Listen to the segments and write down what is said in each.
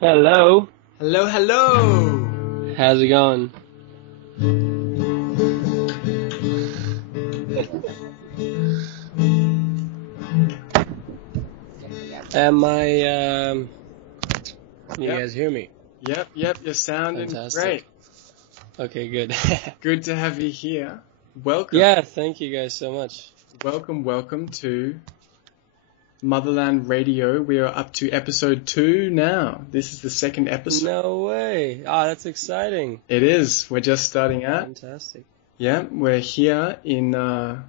Hello. Hello, hello. How's it going? Am I, can you guys hear me? Yep, you're sounding Fantastic. great. Okay, good. Good to have you here. Welcome. Yeah, thank you guys so much. Welcome to Motherland Radio. We are up to episode 2 now. This is the second episode. No way. Ah, that's exciting. It is. We're just starting out. Fantastic. Yeah, we're here in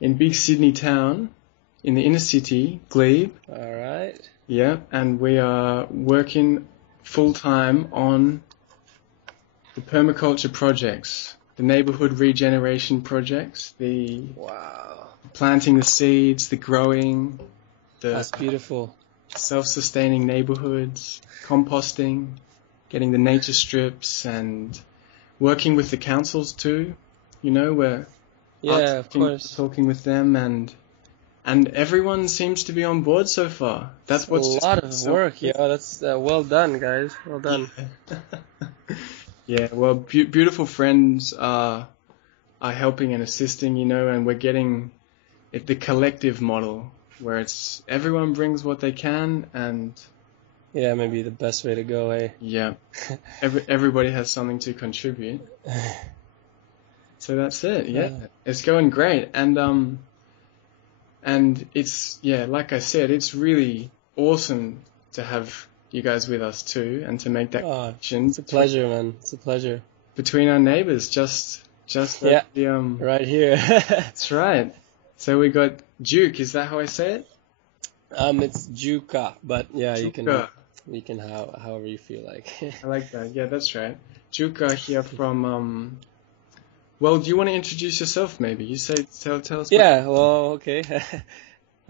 big Sydney town, in the inner city, Glebe. All right. Yeah, and we are working full-time on the permaculture projects, the neighbourhood regeneration projects, the Wow. planting the seeds, the growing, the That's beautiful. self-sustaining neighbourhoods, composting, getting the nature strips, and working with the councils too. You know, we're Of course. talking with them, and everyone seems to be on board so far. That's what's a lot of work. Yeah, that's well done, guys. Well done. Yeah, well, beautiful friends are helping and assisting, you know, and we're getting the collective model where it's everyone brings what they can, and Yeah, maybe the best way to go, eh? yeah, everybody has something to contribute. So that's it. Yeah, it's going great, and it's like I said, it's really awesome to have you guys with us too, and to make that connection. It's a pleasure, man. It's a pleasure. Between our neighbours, just Yeah, the right here. That's right. So we got Djuke. Is that how I say it? It's Djuke, but yeah, you Djuke. can however you feel like. I like that. Yeah, that's right. Djuke here from. Well, do you want to introduce yourself? Maybe you say tell us. Yeah. Well, okay.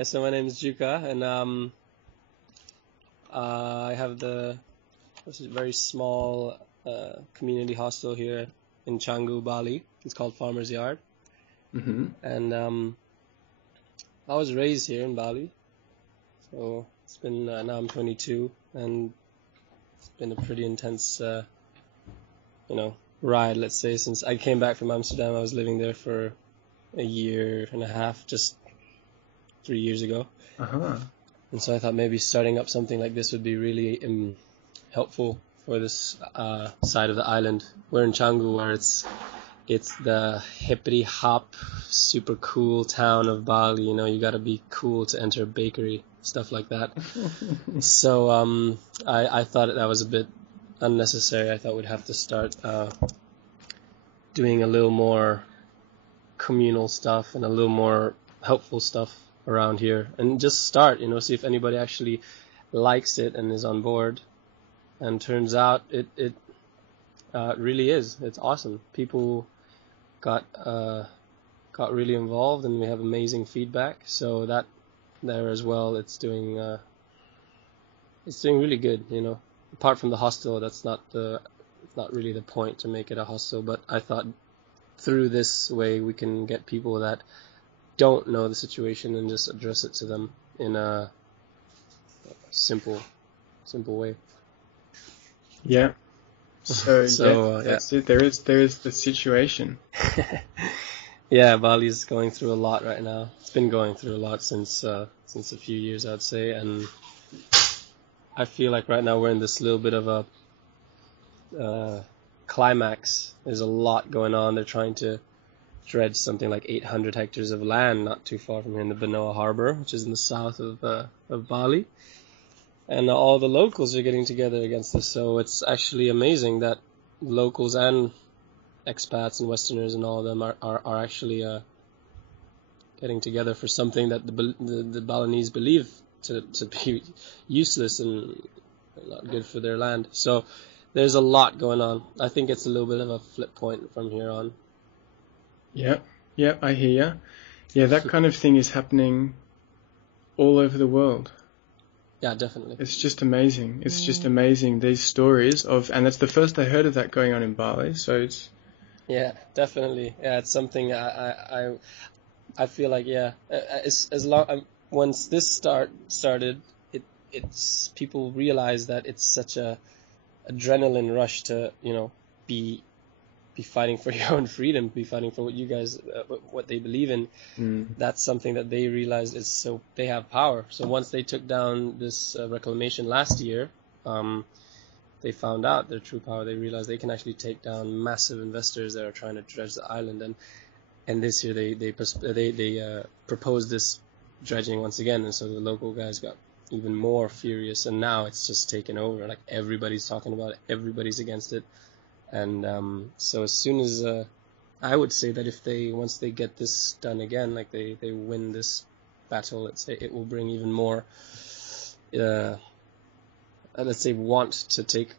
So my name is Djuke, and I have this is a very small community hostel here in Canggu, Bali. It's called Farmer's Yard. Mm-hmm. And I was raised here in Bali, so it's been now I'm 22, and it's been a pretty intense, ride. Let's say since I came back from Amsterdam, I was living there for a year and a half, just 3 years ago. Uh-huh. And so I thought maybe starting up something like this would be really helpful for this side of the island. We're in Canggu, where it's the hippity hop, super cool town of Bali. You know, you got to be cool to enter a bakery, stuff like that. So I thought that was a bit unnecessary. I thought we'd have to start doing a little more communal stuff and a little more helpful stuff around here, and just start, see if anybody actually likes it and is on board. And turns out it really is. It's awesome. People got really involved, and we have amazing feedback. So that there as well, it's doing really good. Apart from the hostel, it's not really the point to make it a hostel. But I thought through this way we can get people that don't know the situation and just address it to them in a simple way. Yeah. So that's it. There is the situation. Yeah, Bali's going through a lot right now. It's been going through a lot since a few years, I'd say, and I feel like right now we're in this little bit of a climax. There's a lot going on. They're trying to dredge something like 800 hectares of land not too far from here in the Benoa Harbor, which is in the south of Bali. And all the locals are getting together against this, so it's actually amazing that locals and expats and Westerners and all of them are actually getting together for something that the Balinese believe to be useless and not good for their land. So there's a lot going on. I think it's a little bit of a flip point from here on. Yeah, I hear you. Yeah, that kind of thing is happening all over the world. Yeah, definitely. It's just amazing. It's just amazing, these stories and that's the first I heard of that going on in Bali. So it's. Yeah, definitely. Yeah, it's something I feel like, as long once this started, it's people realize that it's such a adrenaline rush to, you know, be fighting for your own freedom, be fighting for what you guys, what they believe in. That's something that they realized is, so they have power. So once they took down this reclamation last year, they found out their true power. They realized they can actually take down massive investors that are trying to dredge the island. And this year they proposed this dredging once again, and so the local guys got even more furious, and now it's just taken over. Like, everybody's talking about it, everybody's against it. And so as soon as I would say that if once they get this done again, like they win this battle, let's say, it will bring even more let's say, want to take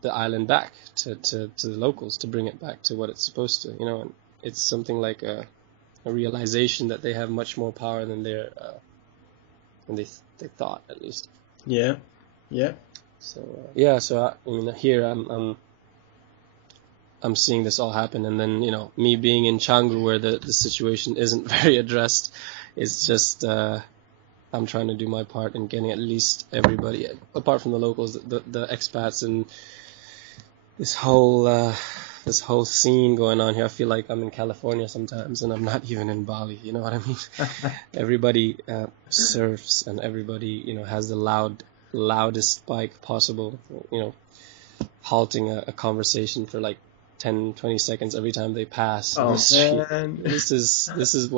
the island back to the locals, to bring it back to what it's supposed to, you know. And it's something like a realization that they have much more power than they thought, at least. Yeah. So so I mean, here I'm seeing this all happen, and then, you know, me being in Canggu, where the situation isn't very addressed, it's just I'm trying to do my part in getting at least everybody, apart from the locals, the expats, and this whole scene going on here. I feel like I'm in California sometimes, and I'm not even in Bali. You know what I mean? Everybody surfs, and everybody, you know, has the loudest bike possible. You know, halting a conversation for like 10-20 seconds every time they pass. Oh, man. This is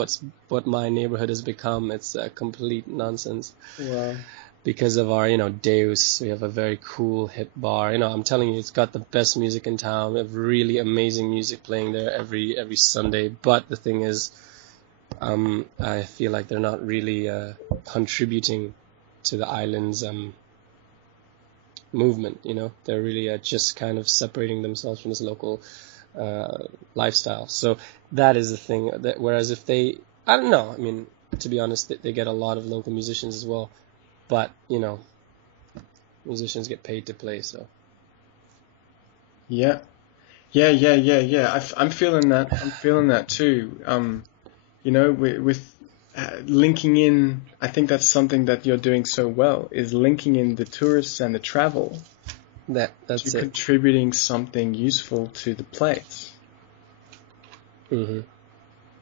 what my neighborhood has become. It's a complete nonsense. Wow. Because of our, you know, Deus, we have a very cool hip bar. You know, I'm telling you, it's got the best music in town. We have really amazing music playing there every Sunday. But the thing is, I feel like they're not really contributing to the island's movement, you know. They're really just kind of separating themselves from this local lifestyle. So that is the thing. Whereas if I don't know, I mean, to be honest, they get a lot of local musicians as well. But, you know, musicians get paid to play, so. Yeah. I'm feeling that. I'm feeling that too. You know, with linking in, I think that's something that you're doing so well, is linking in the tourists and the travel. That's it. Contributing something useful to the place. Mm-hmm.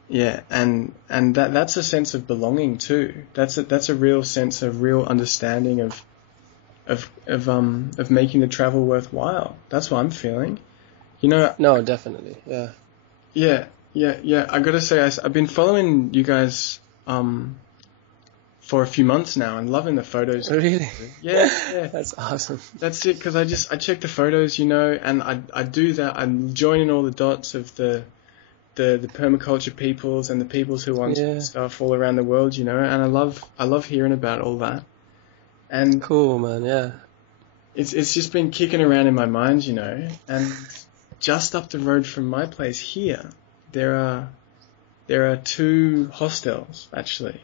Yeah, and that's a sense of belonging too. That's a real sense of real understanding of making the travel worthwhile. That's what I'm feeling. You know. No, definitely. Yeah. Yeah. I gotta say, I've been following you guys for a few months now and loving the photos. Really? Yeah. That's awesome. That's it, because I check the photos, you know, and I do that. I'm joining all the dots of the permaculture peoples and the peoples who want stuff all around the world, you know, and I love hearing about all that. And cool, man. Yeah. It's just been kicking around in my mind, you know, and just up the road from my place here, there are 2 hostels actually.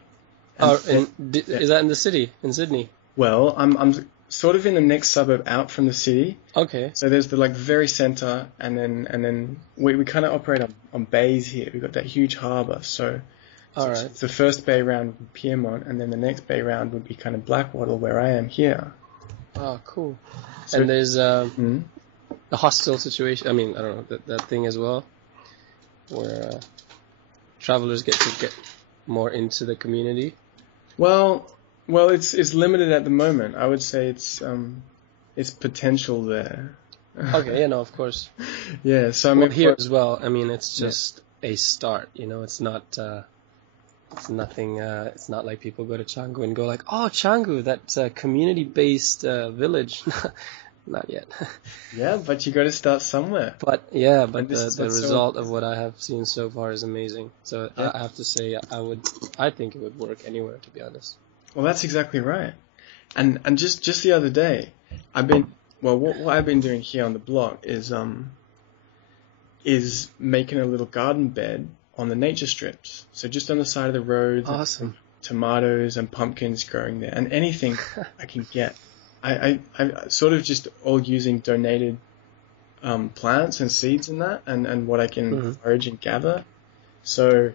And is that in the city, in Sydney? Well, I'm sort of in the next suburb out from the city. Okay. So there's the very center, and then we kind of operate on bays here. We've got that huge harbour. So it's the first bay round would be Pyrmont, and then the next bay round would be kind of Blackwattle, where I am here. Oh, cool. So, and there's the hostel situation. I mean, I don't know, that thing as well, where travelers get to get more into the community. Well, it's limited at the moment. I would say it's potential there. Okay, yeah, no, of course. Yeah, so I mean, here as well. I mean, it's just a start. You know, it's not. It's nothing. It's not like people go to Canggu and go like, "Oh, Canggu, that community-based village." Not yet. Yeah, but you got to start somewhere. But the result of what I have seen so far is amazing. So I have to say, I think it would work anywhere, to be honest. Well, that's exactly right. And just the other day, what I've been doing here on the block is making a little garden bed on the nature strips. So just on the side of the road. Awesome. Tomatoes and pumpkins growing there, and anything I can get. I sort of just all using donated plants and seeds and that, and what I can forage and gather. So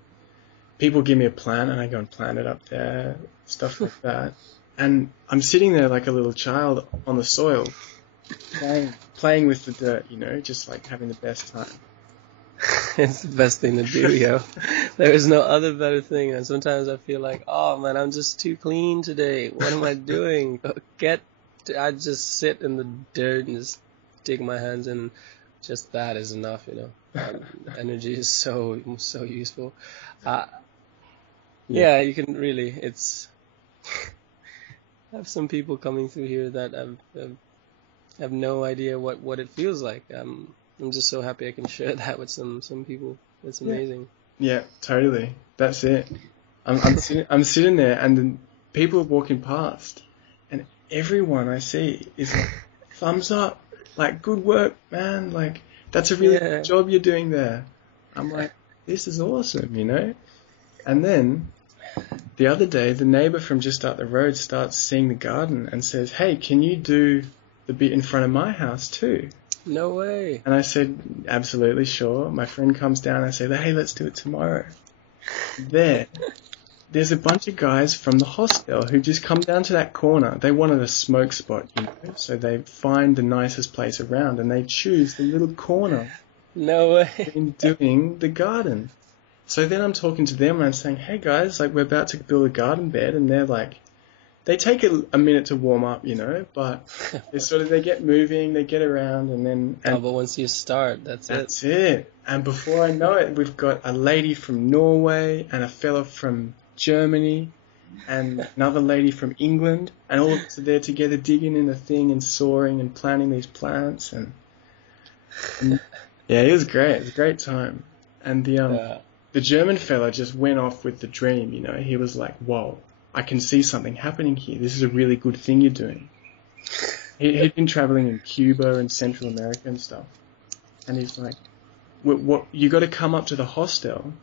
people give me a plant and I go and plant it up there, stuff like that. And I'm sitting there like a little child on the soil, playing with the dirt, you know, just like having the best time. It's the best thing to do, yo. There is no other better thing. And sometimes I feel like, oh man, I'm just too clean today. What am I doing? I just sit in the dirt and just dig my hands in. Just that is enough, you know. Energy is so useful. Yeah, you can really. It's I have some people coming through here that have no idea what it feels like. I'm just so happy I can share that with some people. It's amazing. Yeah, totally. That's it. I'm sitting there, and then people are walking past, and everyone I see is like, thumbs up, like, good work, man. Like, that's a really good job you're doing there. I'm like, this is awesome, you know. And then the other day, the neighbour from just up the road starts seeing the garden and says, "Hey, can you do the bit in front of my house too?" No way. And I said, absolutely, sure. My friend comes down and I say, hey, let's do it tomorrow. There's a bunch of guys from the hostel who just come down to that corner. They wanted a smoke spot, you know, so they find the nicest place around and they choose the little corner. No way. In doing the garden. So then I'm talking to them and I'm saying, hey guys, like, we're about to build a garden bed, and they're like, they take a minute to warm up, you know, but they get moving, they get around, and then... but once you start, that's it. And before I know it, we've got a lady from Norway and a fella from Germany and another lady from England, and all of us are there together digging in the thing and sawing and planting these plants, and yeah, it was great. It was a great time. And the German fella just went off with the dream, you know. He was like, whoa, I can see something happening here. This is a really good thing you're doing. He'd been traveling in Cuba and Central America and stuff. And he's like, what you got to come up to the hostel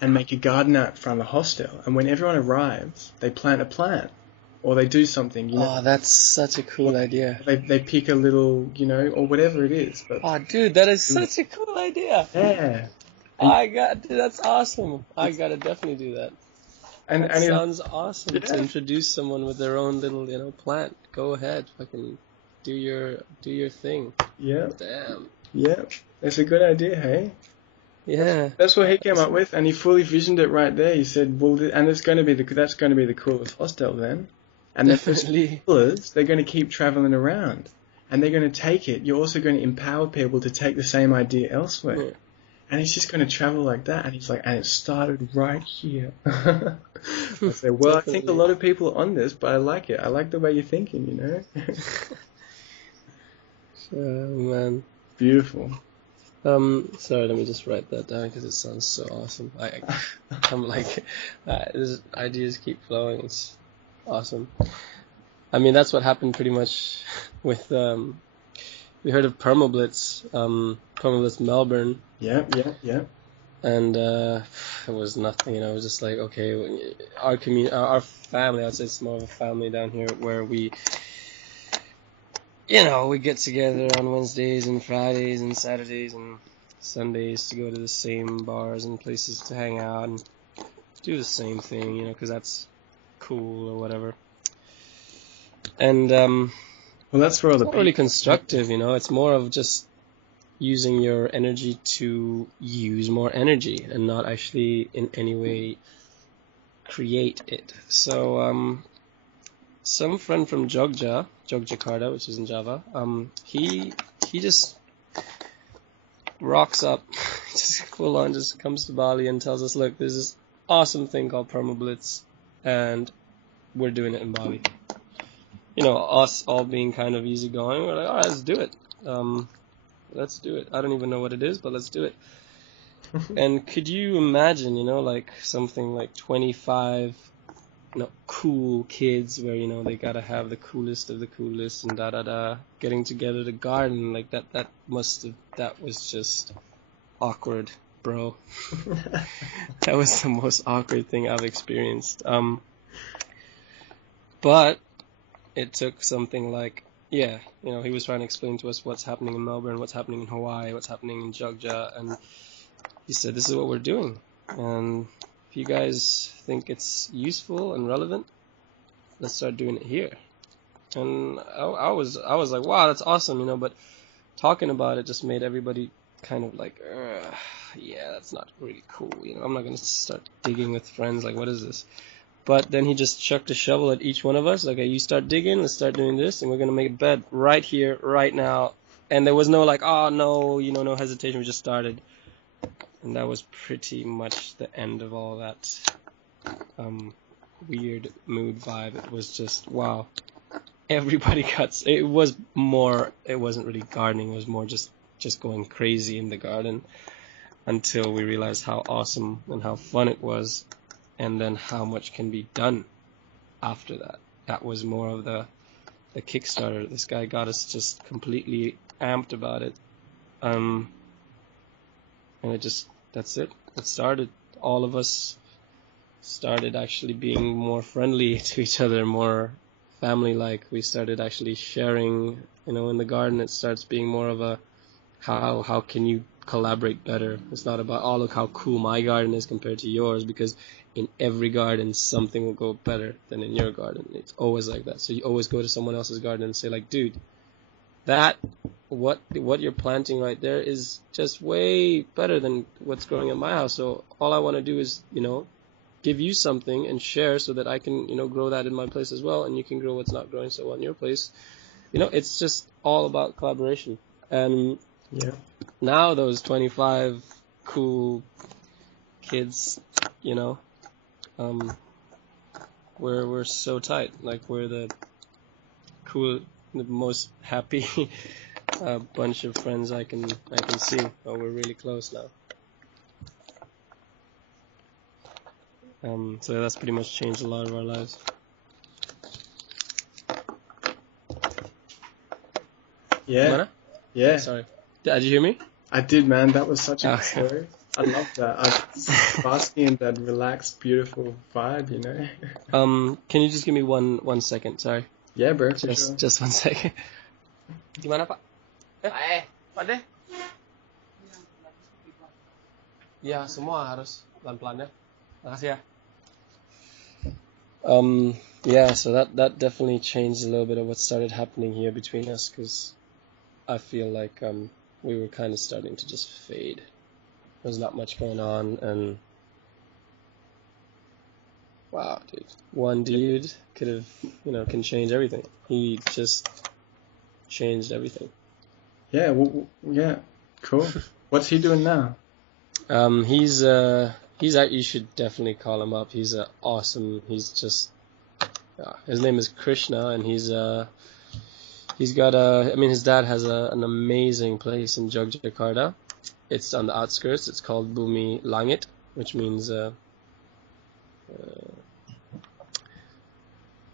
and make a garden out front of the hostel. And when everyone arrives, they plant a plant. Or they do something, you know. Oh, that's such a cool idea. They pick a little, you know, or whatever it is. But oh, dude, that is such a cool idea. Yeah. That's awesome. I gotta definitely do that. And sounds awesome to introduce someone with their own little, you know, plant. Go ahead, fucking do your thing. Yeah. Damn. Yeah, that's a good idea, hey? Yeah. That's what he came up with, and he fully visioned it right there. He said, "Well, and that's going to be the coolest hostel then." And definitely. They're going to keep traveling around, and they're going to take it. You're also going to empower people to take the same idea elsewhere. Yeah. And he's just going to travel like that. And he's like, and it started right here. I said, well, definitely. I think a lot of people are on this, but I like it. I like the way you're thinking, you know? Man. Beautiful. Sorry, let me just write that down because it sounds so awesome. I'm like, these ideas keep flowing. It's awesome. I mean, that's what happened pretty much with, we heard of Permablitz Melbourne. Yeah. And it was nothing, you know. It was just like, okay, our family, I'd say it's more of a family down here where we, you know, we get together on Wednesdays and Fridays and Saturdays and Sundays to go to the same bars and places to hang out and do the same thing, you know, because that's cool or whatever. And well, that's where all the it's not really constructive, you know. It's more of just using your energy to use more energy and not actually in any way create it. So some friend from Yogyakarta, which is in Java, he just rocks up, just full on, just comes to Bali and tells us, look, there's this awesome thing called Permablitz, and we're doing it in Bali. You know, us all being kind of easygoing, we're like, all right, let's do it. Let's do it. I don't even know what it is, but let's do it. And could you imagine, you know, like something like 25, you know, cool kids where, you know, they gotta have the coolest of the coolest and getting together to garden like that. That was just awkward, bro. That was the most awkward thing I've experienced. But it took something like, yeah, you know, he was trying to explain to us what's happening in Melbourne, what's happening in Hawaii, what's happening in Jogja, and he said, this is what we're doing. And if you guys think it's useful and relevant, let's start doing it here. And I was like, wow, that's awesome, you know. But talking about it just made everybody kind of like, yeah, that's not really cool, you know. I'm not gonna start digging with friends. Like, what is this? But then he just chucked a shovel at each one of us. Okay, you start digging, let's start doing this, and we're gonna make a bed right here, right now. And there was no like, oh no, you know, no hesitation. We just started, and that was pretty much the end of all that weird mood vibe. It was just wow. Everybody got. It was more. It wasn't really gardening. It was more just going crazy in the garden until we realized how awesome and how fun it was, and then how much can be done after that. That was more of the Kickstarter. This guy got us just completely amped about it, and that's it. It started. All of us started actually being more friendly to each other, more family-like. We started actually sharing, you know, in the garden. It starts being more of a how can you collaborate better. It's not about, oh, look how cool my garden is compared to yours, because in every garden something will go better than in your garden. It's always like that. So you always go to someone else's garden and say like, dude, that what you're planting right there is just way better than what's growing at my house. So all I want to do is, you know, give you something and share so that I can, you know, grow that in my place as well, and you can grow what's not growing so well in your place. You know, it's just all about collaboration. And Yeah. now those 25 cool kids, you know, we're so tight. Like, we're the most happy bunch of friends I can see. Oh, we're really close now. So that's pretty much changed a lot of our lives. Yeah. Mana? Yeah. Sorry. Did you hear me? I did, man. That was such a good Okay. story. I love that. I was basking in that relaxed, beautiful vibe, you know. Can you just give me one second? Sorry. Yeah, bro. For sure. Just 1 second. Gimana, Pak? Pak deh. Ya, semua harus pelan-pelan ya. Makasih ya. Yeah, so that definitely changed a little bit of what started happening here between us, because I feel like we were kind of starting to just fade. There's not much going on, and wow, dude, one dude could have, you know, can change everything. He just changed everything. Yeah. Yeah. Cool. What's he doing now? He's you should definitely call him up. He's awesome. He's just his name is Krishna, and he's got his dad has an amazing place in Yogyakarta. It's on the outskirts. It's called Bumi Langit, which means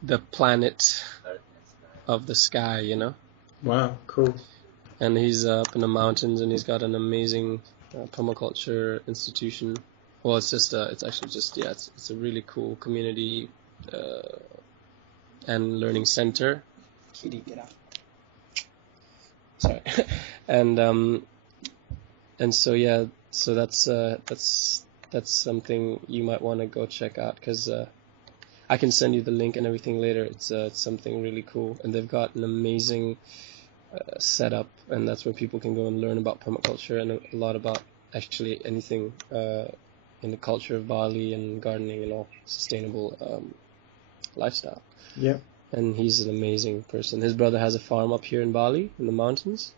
the planet of the sky, you know. Wow. Cool. And he's up in the mountains, and he's got an amazing permaculture institution. Well, it's a really cool community and learning center. Kitty, get out. Sorry. And so yeah, so that's something you might want to go check out, because I can send you the link and everything later. It's something really cool, and they've got an amazing setup, and that's where people can go and learn about permaculture and a lot about actually anything in the culture of Bali and gardening and all sustainable lifestyle. Yeah. And he's an amazing person. His brother has a farm up here in Bali in the mountains.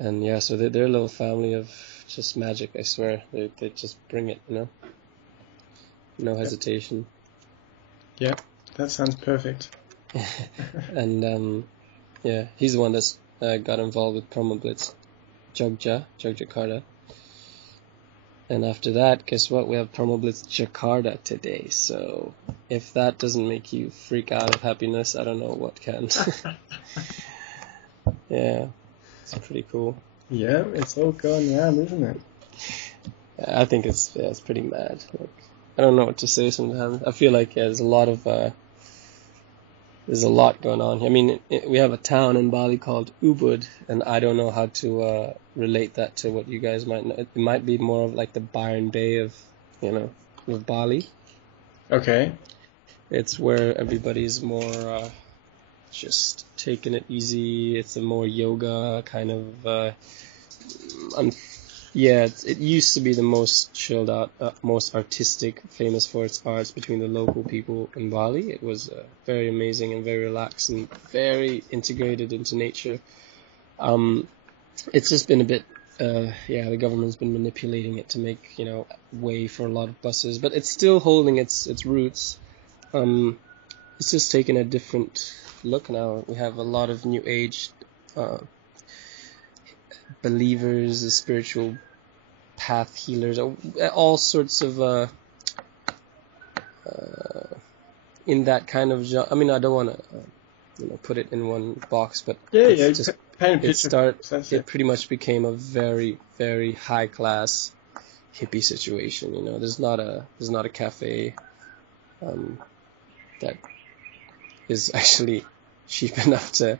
And yeah, so they're a little family of just magic, I swear. They just bring it, you know? No hesitation. Yeah, that sounds perfect. And yeah, he's the one that's got involved with Permablitz Yogyakarta. And after that, guess what? We have Permablitz Jakarta today. So if that doesn't make you freak out of happiness, I don't know what can. Yeah, it's pretty cool. Yeah, it's all going around, isn't it? I think it's pretty mad. Like, I don't know what to say sometimes. I feel like there's a lot going on here. I mean, we have a town in Bali called Ubud, and I don't know how to relate that to what you guys might know. It might be more of like the Byron Bay of, you know, of Bali. Okay. It's where everybody's more just taking it easy. It's a more yoga kind of. It used to be the most chilled out, most artistic, famous for its arts between the local people in Bali. It was very amazing and very relaxed and very integrated into nature. It's just been a bit, the government's been manipulating it to make, way for a lot of buses, but it's still holding its roots. It's just taken a different look now. We have a lot of new age believers, spiritual path healers, all sorts of in that kind of genre. I mean, I don't want to put it in one box, but it pretty much became a very, very high class hippie situation. There's not a cafe that is actually cheap enough to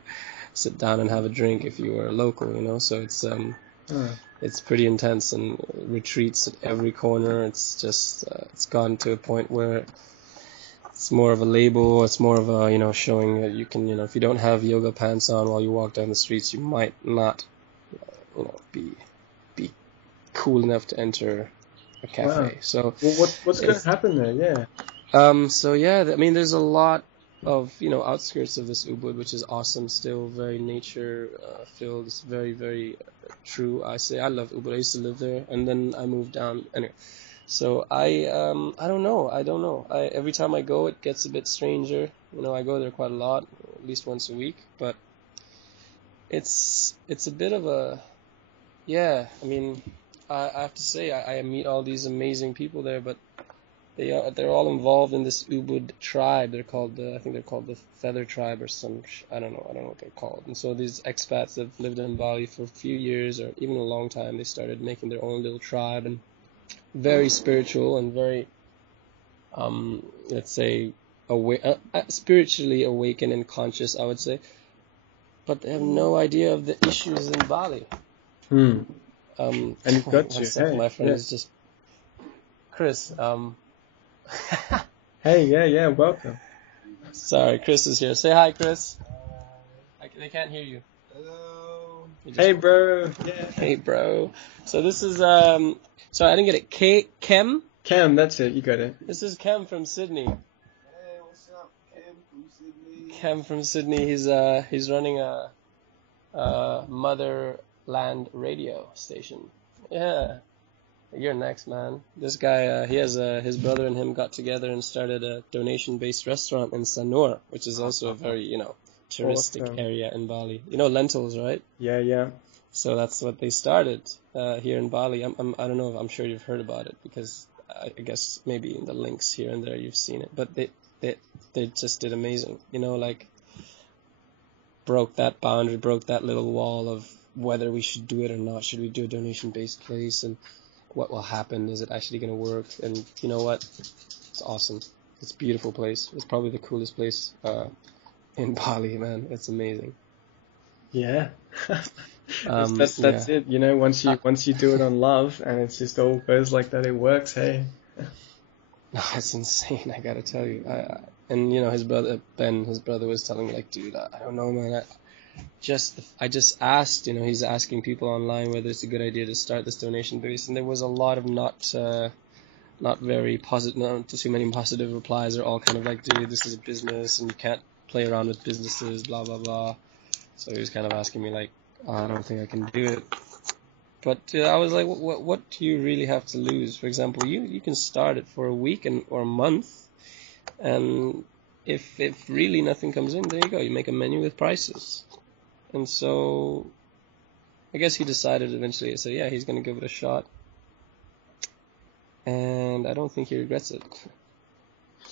sit down and have a drink if you were local, so it's pretty intense, and retreats at every corner. It's just it's gone to a point where it's more of a label. It's more of a showing that you can if you don't have yoga pants on while you walk down the streets, you might not be cool enough to enter a cafe. Wow. So what's going to happen there? Yeah. I mean, there's a lot of outskirts of this Ubud, which is awesome, still very nature filled. It's very, very true. I love Ubud. I used to live there, and then I moved down. Anyway, so I don't know. Every time I go, it gets a bit stranger. I go there quite a lot, at least once a week. But it's a bit of a I mean, I have to say I meet all these amazing people there, but they're all involved in this Ubud tribe. I think they're called the Feather Tribe or some. I don't know what they're called. And so these expats have lived in Bali for a few years or even a long time. They started making their own little tribe, and very spiritual and very, let's say, spiritually awakened and conscious, I would say. But they have no idea of the issues in Bali. And you've got to. Hey, my friend is just Chris. Hey, welcome. Sorry, Chris is here. Say hi, Chris. They can't hear you. Hello. Hey, bro. Yeah. Hey, bro. So this is sorry, I didn't get it. Kem. Cam, that's it. You got it. This is Kem from Sydney. Hey, what's up? Cam from Sydney. Kem from Sydney. He's running a Motherland radio station. Yeah. You're next, man. This guy, he has his brother and him got together and started a donation-based restaurant in Sanur, which is also a very, touristic area in Bali. Lentils, right? Yeah. So that's what they started here in Bali. I don't know if I'm sure you've heard about it, because I guess maybe in the links here and there you've seen it. But they just did amazing. Broke that boundary, broke that little wall of whether we should do it or not. Should we do a donation-based place, and what will happen? Is it actually going to work? And you know what? It's awesome. It's a beautiful place. It's probably the coolest place in Bali, man. It's amazing. Yeah. That's it. Once you do it on love, and it's just all goes like that, it works. Hey. No, it's insane. I gotta tell you. And his brother Ben, his brother was telling me, like, dude, I don't know, man. I just asked, he's asking people online whether it's a good idea to start this donation base, and there was a lot of not very positive, not too many positive replies. They're all kind of like, dude, this is a business, and you can't play around with businesses, blah blah blah. So he was kind of asking me like, I don't think I can do it. But I was like, what do you really have to lose? For example, you can start it for a week or a month, and if really nothing comes in, there you go. You make a menu with prices. And so I guess he decided eventually to say, yeah, he's going to give it a shot. And I don't think he regrets it.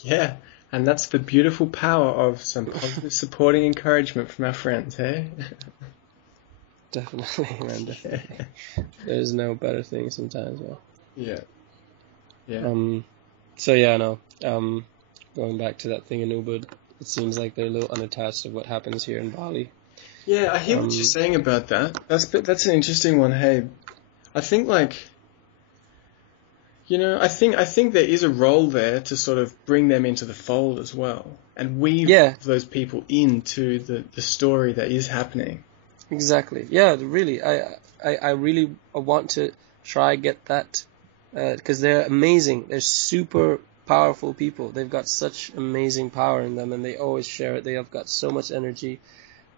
Yeah, and that's the beautiful power of some positive supporting encouragement from our friends, hey? Definitely, man, definitely. There's no better thing sometimes, man. Yeah. So yeah, no. Going back to that thing in Ubud, it seems like they're a little unattached of what happens here in Bali. Yeah, I hear what you're saying about that. That's an interesting one. Hey, I think You know, I think there is a role there to sort of bring them into the fold as well, and weave Yeah. those people into the story that is happening. Exactly. Yeah, really. I really want to try get that, because they're amazing. They're super powerful people. They've got such amazing power in them, and they always share it. They have got so much energy.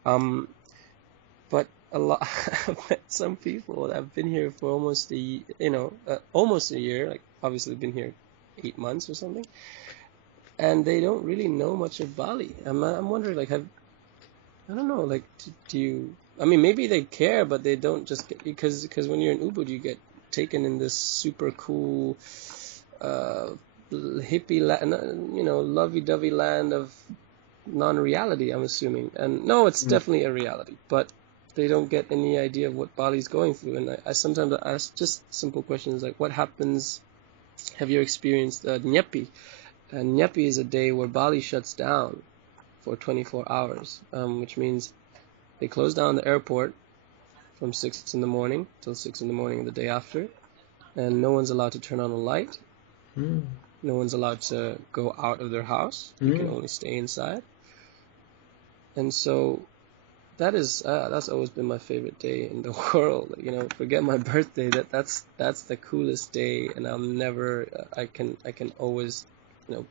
But a lot, I've met some people that have been here for almost almost a year. Like obviously been here 8 months or something, and they don't really know much of Bali. I'm wondering, like, I don't know, like, do you? I mean, maybe they care, but they don't just get, because when you're in Ubud, you get taken in this super cool, hippie, lovey-dovey land of non-reality, I'm assuming. And no, it's definitely a reality, but they don't get any idea of what Bali's going through. And I sometimes ask just simple questions like, what happens? Have you experienced Nyepi? And Nyepi is a day where Bali shuts down for 24 hours, which means they close down the airport from 6 in the morning till 6 in the morning of the day after, and no one's allowed to turn on a light. No one's allowed to go out of their house. You can only stay inside. And so that's always been my favorite day in the world. You know, forget my birthday. That's the coolest day, and I can always,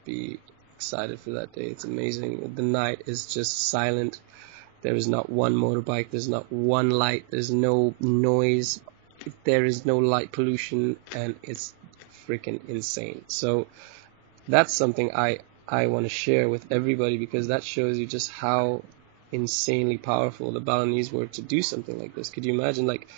be excited for that day. It's amazing. The night is just silent. There is not one motorbike. There's not one light. There's no noise. There is no light pollution, and it's freaking insane. So that's something I want to share with everybody, because that shows you just how insanely powerful the Balinese were to do something like this. Could you imagine, like,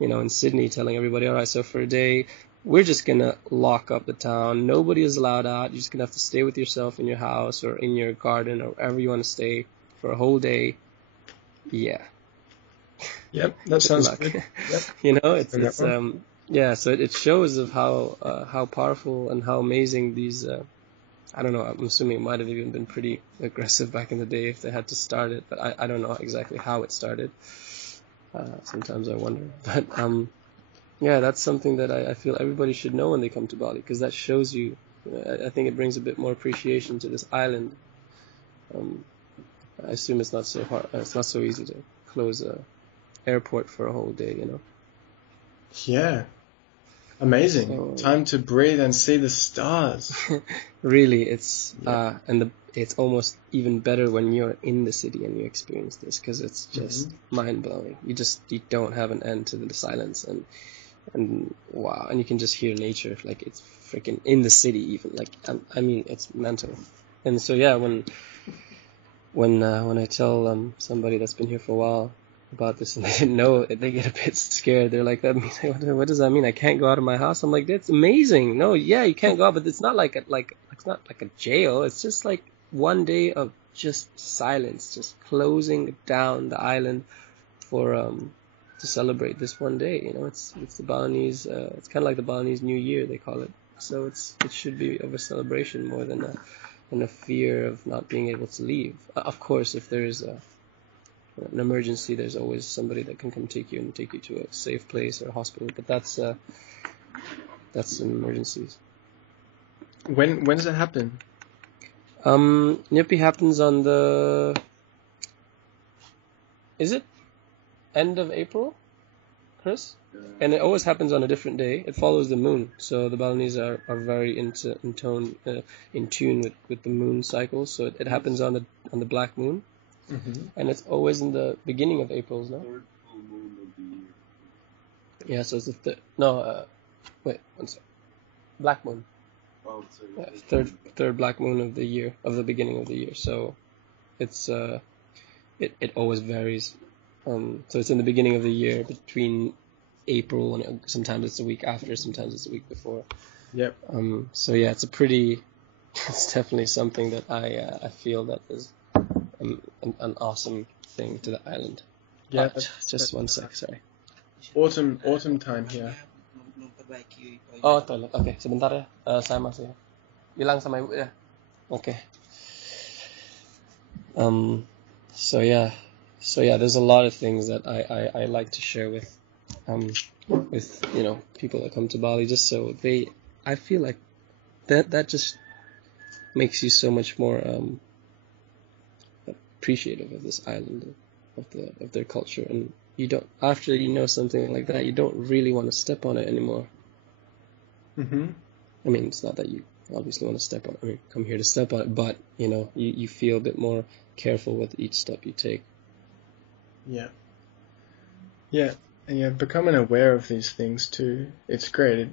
in Sydney telling everybody, all right, so for a day, we're just going to lock up the town. Nobody is allowed out. You're just going to have to stay with yourself in your house or in your garden or wherever you want to stay for a whole day. Yeah. Yep, that sounds good. Yep. So it shows of how powerful and how amazing these, I don't know, I'm assuming it might have even been pretty aggressive back in the day if they had to start it, but I don't know exactly how it started. Sometimes I wonder. But that's something that I feel everybody should know when they come to Bali, because that shows you, I think it brings a bit more appreciation to this island. I assume it's not so hard, it's not so easy to close a airport for a whole day, Yeah. Amazing. So, time to breathe and see the stars. Really, it's it's almost even better when you're in the city and you experience this, because it's just mind-blowing. You don't have an end to the silence, and wow, and you can just hear nature, like it's freaking in the city even, like I mean it's mental. And so when I tell somebody that's been here for a while about this and they didn't know, they get a bit scared. They're like, what does that mean? I can't go out of my house? I'm like, that's amazing. No, yeah, you can't go out, but it's not like it's not like a jail. It's just like one day of just silence, just closing down the island for to celebrate this one day. It's the Balinese. It's kind of like the Balinese New Year, they call it. So it should be of a celebration more than a fear of not being able to leave. Of course, if there is an emergency, there's always somebody that can come take you to a safe place or a hospital. But that's in emergencies. When does it happen? Nyepi happens on the, is it end of April, Chris? And it always happens on a different day. It follows the moon, so the Balinese are very in tune with the moon cycle. So it happens on the black moon, and it's always in the beginning of April, no? Third full moon of the year. Yeah, so it's wait, one second. Black moon. Oh, so Yeah, third black moon of the year, of the beginning of the year. So it's it always varies. So it's in the beginning of the year between April, and sometimes it's the week after, sometimes it's the week before. Yep. So yeah, it's definitely something that I feel that is an awesome thing to the island. Yeah. Just one sec, sorry. Autumn time here. Oh, toilet. Okay, sebentar ya. Saya masih bilang sama ibu ya. Okay. So yeah, there's a lot of things that I like to share with people that come to Bali, just so they I feel like that just makes you so much more appreciative of this island, of their culture, and you don't, after you know something like that, you don't really want to step on it anymore. Mm-hmm. I mean, it's not that you obviously want to step on it, I mean, come here to step on it, but, you know, you feel a bit more careful with each step you take. Yeah. Yeah, and yeah, becoming aware of these things too, it's great.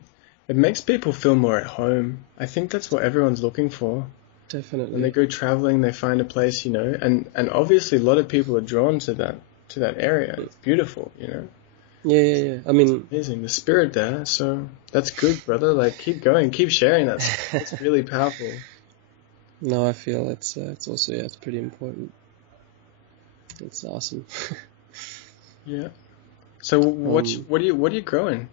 It makes people feel more at home. I think that's what everyone's looking for. Definitely. When they go traveling, they find a place, you know, and obviously a lot of people are drawn to that area. It's beautiful, you know. Yeah. I mean, amazing, the spirit there. So that's good, brother. Like, keep going, keep sharing that. It's really powerful. no, I feel it's also, yeah, it's pretty important. It's awesome. Yeah. So what are you growing?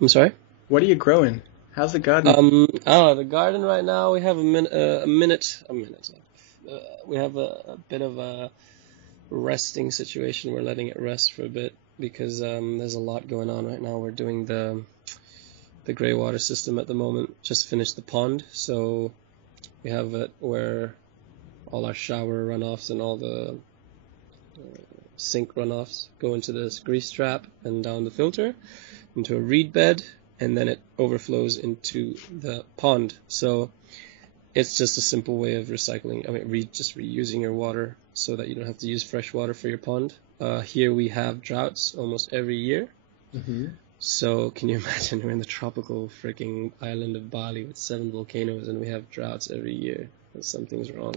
I'm sorry? What are you growing? How's the garden? The garden right now, we have a minute. We have a bit of a resting situation. We're letting it rest for a bit because there's a lot going on right now. We're doing the grey water system at the moment. Just finished the pond, so we have it where all our shower runoffs and all the sink runoffs go into this grease trap and down the filter into a reed bed, and then it overflows into the pond. So it's just a simple way of recycling. I mean, just reusing your water so that you don't have to use fresh water for your pond. Here we have droughts almost every year. Mm-hmm. So can you imagine, we're in the tropical freaking island of Bali with 7 volcanoes and we have droughts every year. Something's wrong.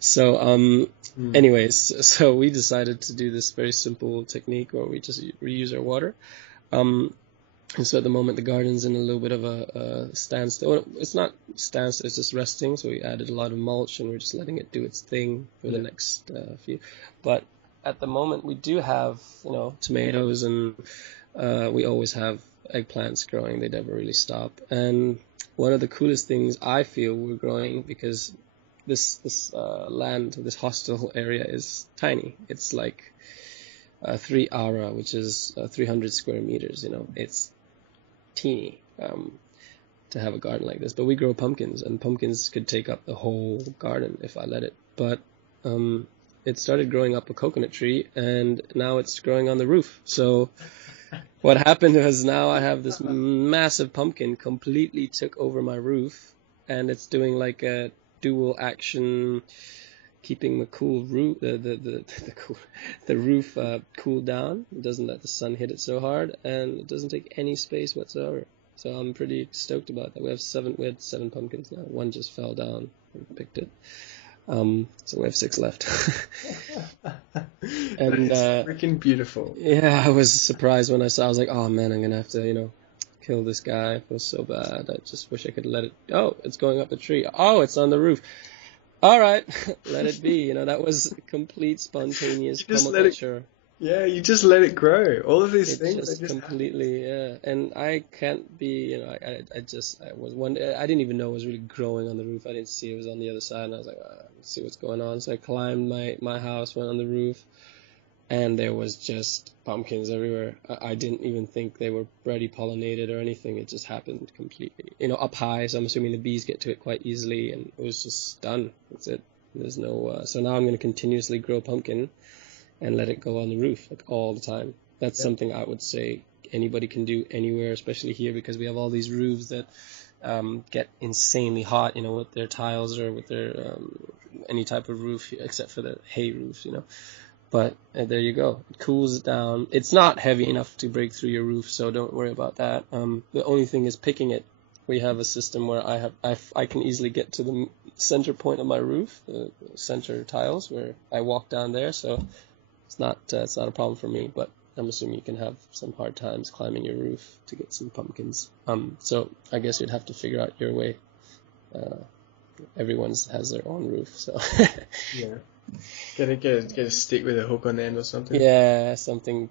So anyways, so we decided to do this very simple technique where we just reuse our water. And so at the moment the garden's in a little bit of a standstill. Well, it's not standstill, it's just resting. So we added a lot of mulch and we're just letting it do its thing for the next few. But at the moment we do have, you know, tomatoes, and we always have eggplants growing. They never really stop. And one of the coolest things I feel we're growing, because this land, this hostel area is tiny. It's like 3 ara, which is 300 square meters. You know, it's teeny to have a garden like this. But we grow pumpkins, and pumpkins could take up the whole garden if I let it. But it started growing up a coconut tree, and now it's growing on the roof. So what happened was now I have this massive pumpkin completely took over my roof, and it's doing like a dual action, keeping the cool roof, the roof cool down. It doesn't let the sun hit it so hard, and it doesn't take any space whatsoever. So I'm pretty stoked about that. We had 7 pumpkins now. One just fell down and picked it. So we have 6 left. And it's freaking beautiful. Yeah, I was surprised when I was like, oh man, I'm gonna have to, you know, kill this guy. I feel so bad. I just wish I could let it. Oh, it's going up a tree. Oh, it's on the roof. All right, let it be. You know, that was complete spontaneous permaculture. Yeah, you just let it grow. All of these things just completely, yeah. And I can't be, you know, I didn't even know it was really growing on the roof. I didn't see it was on the other side, and I was like, let's see what's going on. So I climbed my house, went on the roof, and there was just pumpkins everywhere. I didn't even think they were ready pollinated or anything. It just happened completely, you know, up high. So I'm assuming the bees get to it quite easily, and it was just done. That's it. There's no. So now I'm going to continuously grow pumpkin and let it go on the roof like all the time. That's something I would say anybody can do anywhere, especially here, because we have all these roofs that get insanely hot, you know, with their tiles or with their any type of roof except for the hay roofs, you know. But there you go. It cools it down. It's not heavy enough to break through your roof, so don't worry about that. The only thing is picking it. We have a system where I can easily get to the center point of my roof, the center tiles, where I walk down there, so it's not a problem for me. But I'm assuming you can have some hard times climbing your roof to get some pumpkins. So I guess you'd have to figure out your way. Everyone's has their own roof, so yeah. Get a stick with a hook on the end or something. Yeah, something.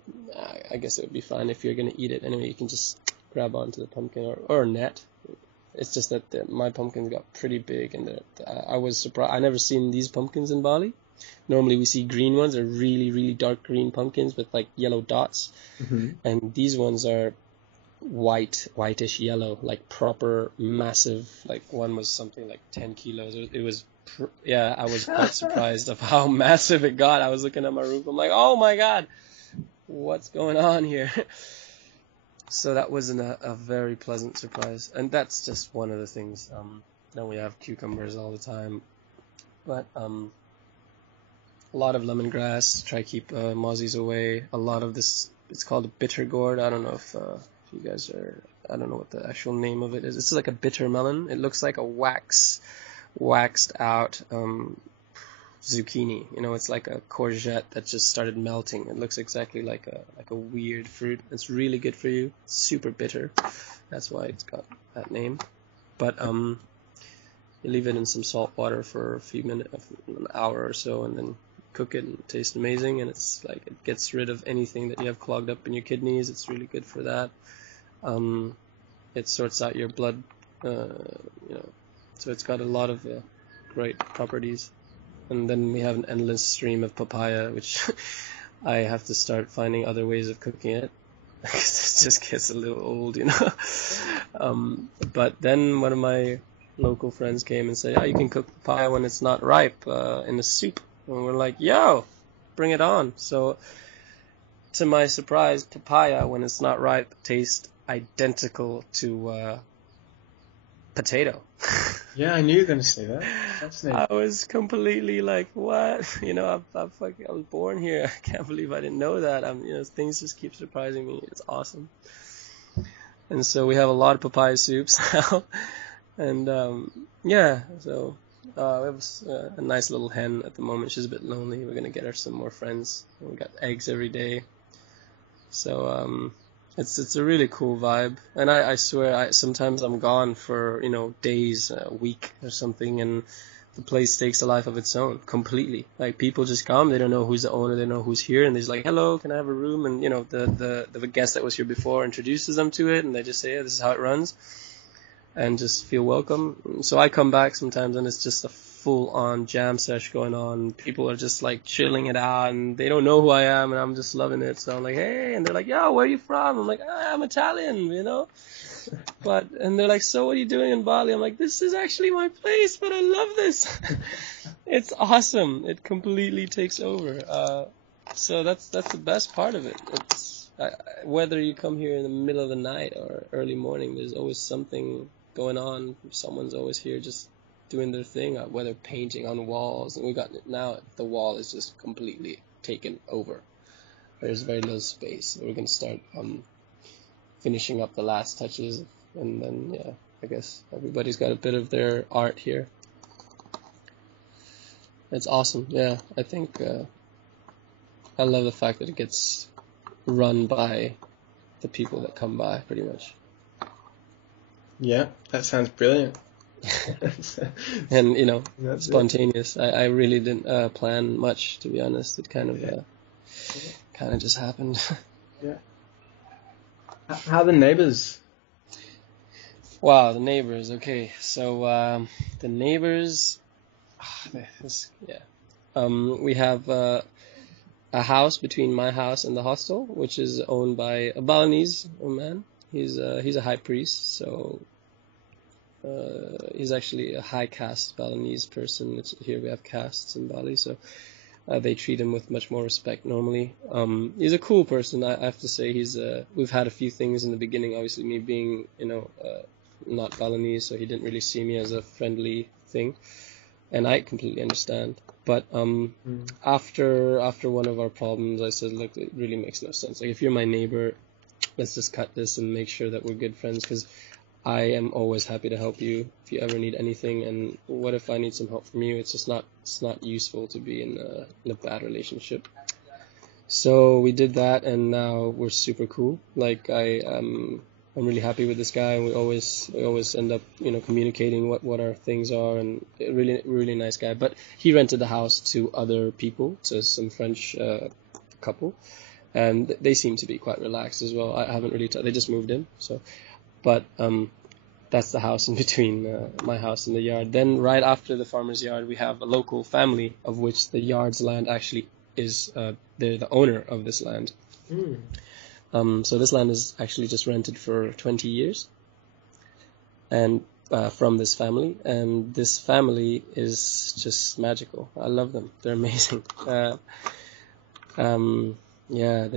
I guess it would be fine if you're gonna eat it anyway. You can just grab onto the pumpkin or a net. It's just that my pumpkins got pretty big, and I was surprised. I never seen these pumpkins in Bali. Normally we see green ones, or really, really dark green pumpkins with like yellow dots. Mm-hmm. And these ones are whitish yellow, like proper massive. Like one was something like 10 kilos. It was, yeah, I was quite surprised of how massive it got. I was looking at my roof. I'm like, oh my God, what's going on here? So that was a very pleasant surprise. And that's just one of the things. Then we have cucumbers all the time. But a lot of lemongrass, try to keep mozzies away. A lot of this, it's called a bitter gourd. I don't know if you guys are, I don't know what the actual name of it is. It's like a bitter melon. It looks like a waxed out zucchini. You know, it's like a courgette that just started melting. It looks exactly like a weird fruit. It's really good for you. It's super bitter. That's why it's got that name. But you leave it in some salt water for a few minutes, an hour or so, and then cook it, and it tastes amazing. And it's like, it gets rid of anything that you have clogged up in your kidneys. It's really good for that. It sorts out your blood, so it's got a lot of great properties. And then we have an endless stream of papaya, which I have to start finding other ways of cooking it. It just gets a little old, you know. But then one of my local friends came and said, "Oh, you can cook papaya when it's not ripe in a soup." And we're like, "Yo, bring it on!" So, to my surprise, papaya when it's not ripe tastes identical to potato. Yeah, I knew you were going to say that. Fascinating. I was completely like, what? You know, I was born here. I can't believe I didn't know that. Things just keep surprising me. It's awesome. And so we have a lot of papaya soups now. And, so we have a nice little hen at the moment. She's a bit lonely. We're going to get her some more friends. We got eggs every day. So, it's a really cool vibe. And I swear, sometimes I'm gone for, days, a week or something, and the place takes a life of its own completely. Like, people just come, they don't know who's the owner, they don't know who's here, and they're just like, "Hello, can I have a room?" And, the guest that was here before introduces them to it, and they just say, "Yeah, this is how it runs," and just feel welcome. So I come back sometimes, and it's just a full-on jam sesh going on. People are just like chilling it out, and they don't know who I am, and I'm just loving it. So I'm like, "Hey," and they're like, "Yo, where are you from?" I'm like, "I'm Italian," and they're like, "So what are you doing in Bali?" I'm like, "This is actually my place, but I love this." It's awesome. It completely takes over. So that's the best part of it. It's whether you come here in the middle of the night or early morning, there's always something going on. Someone's always here just doing their thing, whether painting on walls. And now the wall is just completely taken over. There's very little space. We're going to start finishing up the last touches, and then, I guess everybody's got a bit of their art here. It's awesome. Yeah, I think I love the fact that it gets run by the people that come by, pretty much. Yeah, that sounds brilliant. And That's spontaneous. I really didn't plan much, to be honest. It kind of just happened. Yeah. How are the neighbours? Wow, the neighbors. Okay, so the neighbors. We have a house between my house and the hostel, which is owned by a Balinese man. He's a high priest, so. He's actually a high caste Balinese person. Here we have castes in Bali, so they treat him with much more respect normally. He's a cool person, I have to say. We've had a few things in the beginning, obviously me being, not Balinese, so he didn't really see me as a friendly thing, and I completely understand. But after one of our problems, I said, look, it really makes no sense. Like, if you're my neighbor, let's just cut this and make sure that we're good friends, because I am always happy to help you if you ever need anything. And what if I need some help from you? It's not useful to be in a bad relationship. So we did that, and now we're super cool. Like, I'm really happy with this guy, and we always end up communicating what our things are, and a really nice guy. But he rented the house to other people, to some French couple, and they seem to be quite relaxed as well. I haven't really they just moved in, so. But that's the house in between my house and the yard. Then right after the farmer's yard, we have a local family, of which the yard's land actually is, they're the owner of this land. So this land is actually just rented for 20 years, and from this family, and this family is just magical. I love them. They're amazing. Yeah,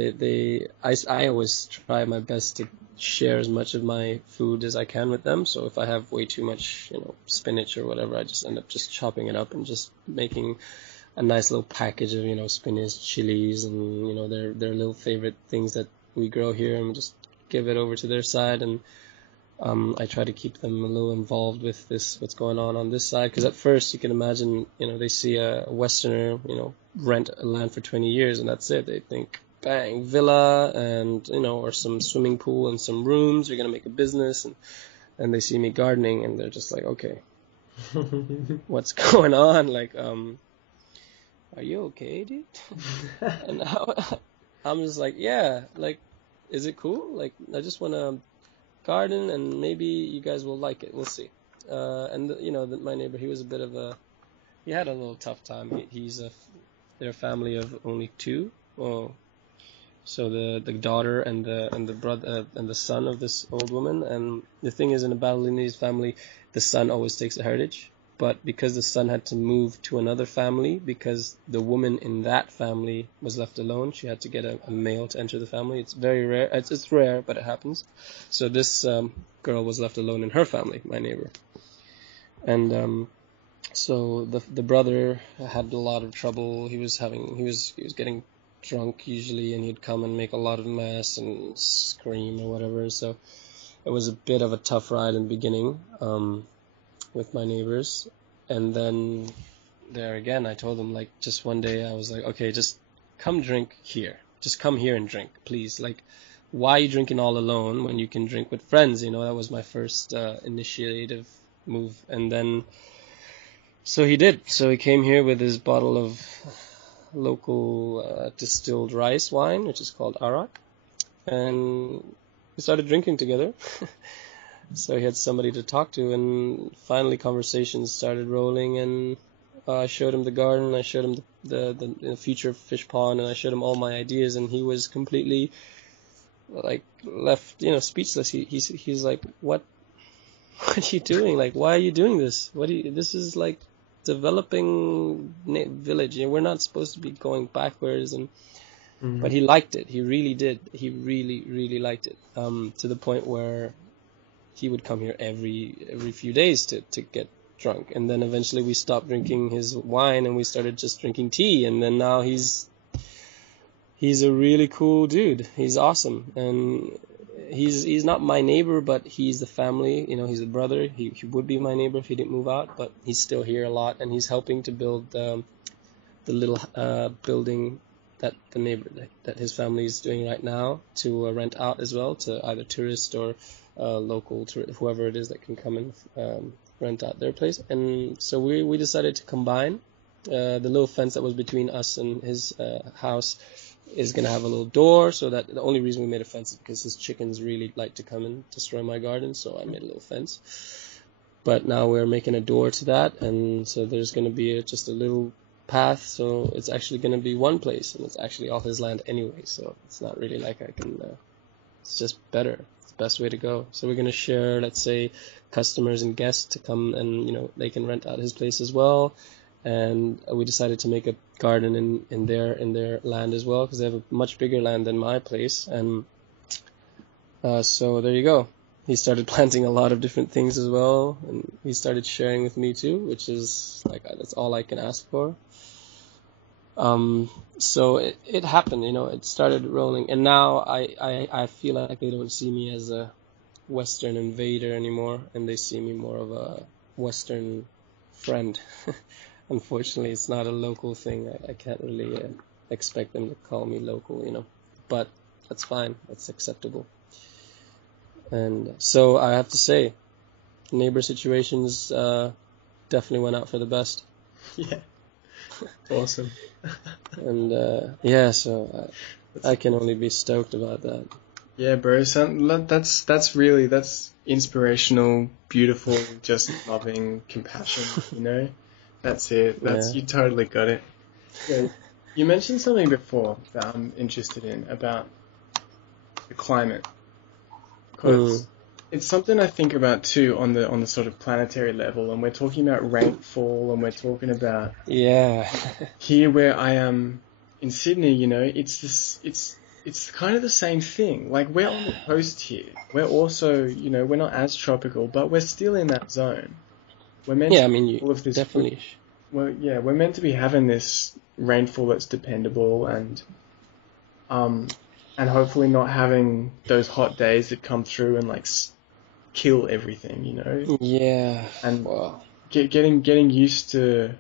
I always try my best to share as much of my food as I can with them. So if I have way too much, spinach or whatever, I just end up just chopping it up and just making a nice little package of, spinach, chilies, and, their little favorite things that we grow here, and just give it over to their side. And I try to keep them a little involved with what's going on this side, because at first you can imagine, they see a Westerner, rent a land for 20 years and that's it. They think, bang, villa and, or some swimming pool and some rooms, you're going to make a business. And they see me gardening and they're just like, okay, what's going on? Like, are you okay, dude? And I'm just like, yeah, like, is it cool? Like, I just want to garden and maybe you guys will like it. We'll see. My neighbor, he was he had a little tough time. They're a family of only two. Oh, so the daughter and the brother and the son of this old woman. And the thing is, in a Balinese family, the son always takes the heritage. But because the son had to move to another family, because the woman in that family was left alone, she had to get a male to enter the family. It's very rare. It's rare, but it happens. So this girl was left alone in her family, my neighbor. And so the brother had a lot of trouble. He was getting drunk usually, and he'd come and make a lot of mess and scream or whatever. So it was a bit of a tough ride in the beginning. With my neighbors. And then there again, I told them, like, just one day I was like, okay, just come drink here. Just come here and drink, please. Like, why are you drinking all alone when you can drink with friends? That was my first initiative move. And then, so he did. So he came here with his bottle of local distilled rice wine, which is called arak. And we started drinking together. So he had somebody to talk to, and finally conversations started rolling, and I showed him the garden, I showed him the future fish pond, and I showed him all my ideas, and he was completely, like, left, speechless. He's like, what are you doing? Like, why are you doing this? This is like developing village, we're not supposed to be going backwards, and but he liked it. He really did. He really, really liked it, to the point where he would come here every few days to get drunk. And then eventually we stopped drinking his wine and we started just drinking tea. And then now he's a really cool dude. He's awesome. And he's not my neighbor, but he's the family. He's a brother. He would be my neighbor if he didn't move out, but he's still here a lot. And he's helping to build the little building that that his family is doing right now to rent out as well to either tourists or local to whoever it is that can come and rent out their place. And so we decided to combine. The little fence that was between us and his house is going to have a little door, so that the only reason we made a fence is because his chickens really like to come and destroy my garden, so I made a little fence. But now we're making a door to that, and so there's going to be just a little path, so it's actually going to be one place, and it's actually all his land anyway, so it's not really like I can it's just better. Best way to go. So we're going to share, let's say, customers and guests to come and they can rent out his place as well. And we decided to make a garden in their land as well, because they have a much bigger land than my place. And so there you go. He started planting a lot of different things as well, and he started sharing with me too, which is like, that's all I can ask for. So it happened, it started rolling, and now I feel like they don't see me as a Western invader anymore, and they see me more of a Western friend. Unfortunately, it's not a local thing. I can't really expect them to call me local, but that's fine. That's acceptable. And so I have to say, neighbor situations definitely went out for the best. Yeah. Awesome. And so I can only be stoked about that. Yeah, bro. That's inspirational, beautiful, just loving compassion. That's it. You totally got it. Yeah. You mentioned something before that I'm interested in about the climate, because it's something I think about too on the sort of planetary level, and we're talking about rainfall, and we're talking about Yeah. here where I am in Sydney. You know, it's kind of the same thing. Like, we're on the coast here. We're also, you know, we're not as tropical, but we're still in that zone. We're meant Yeah, to I mean, have you all of this. definitely. Well, yeah, we're meant to be having this rainfall that's dependable, and hopefully not having those hot days that come through and like kill everything, you know. Yeah. And Wow. getting used to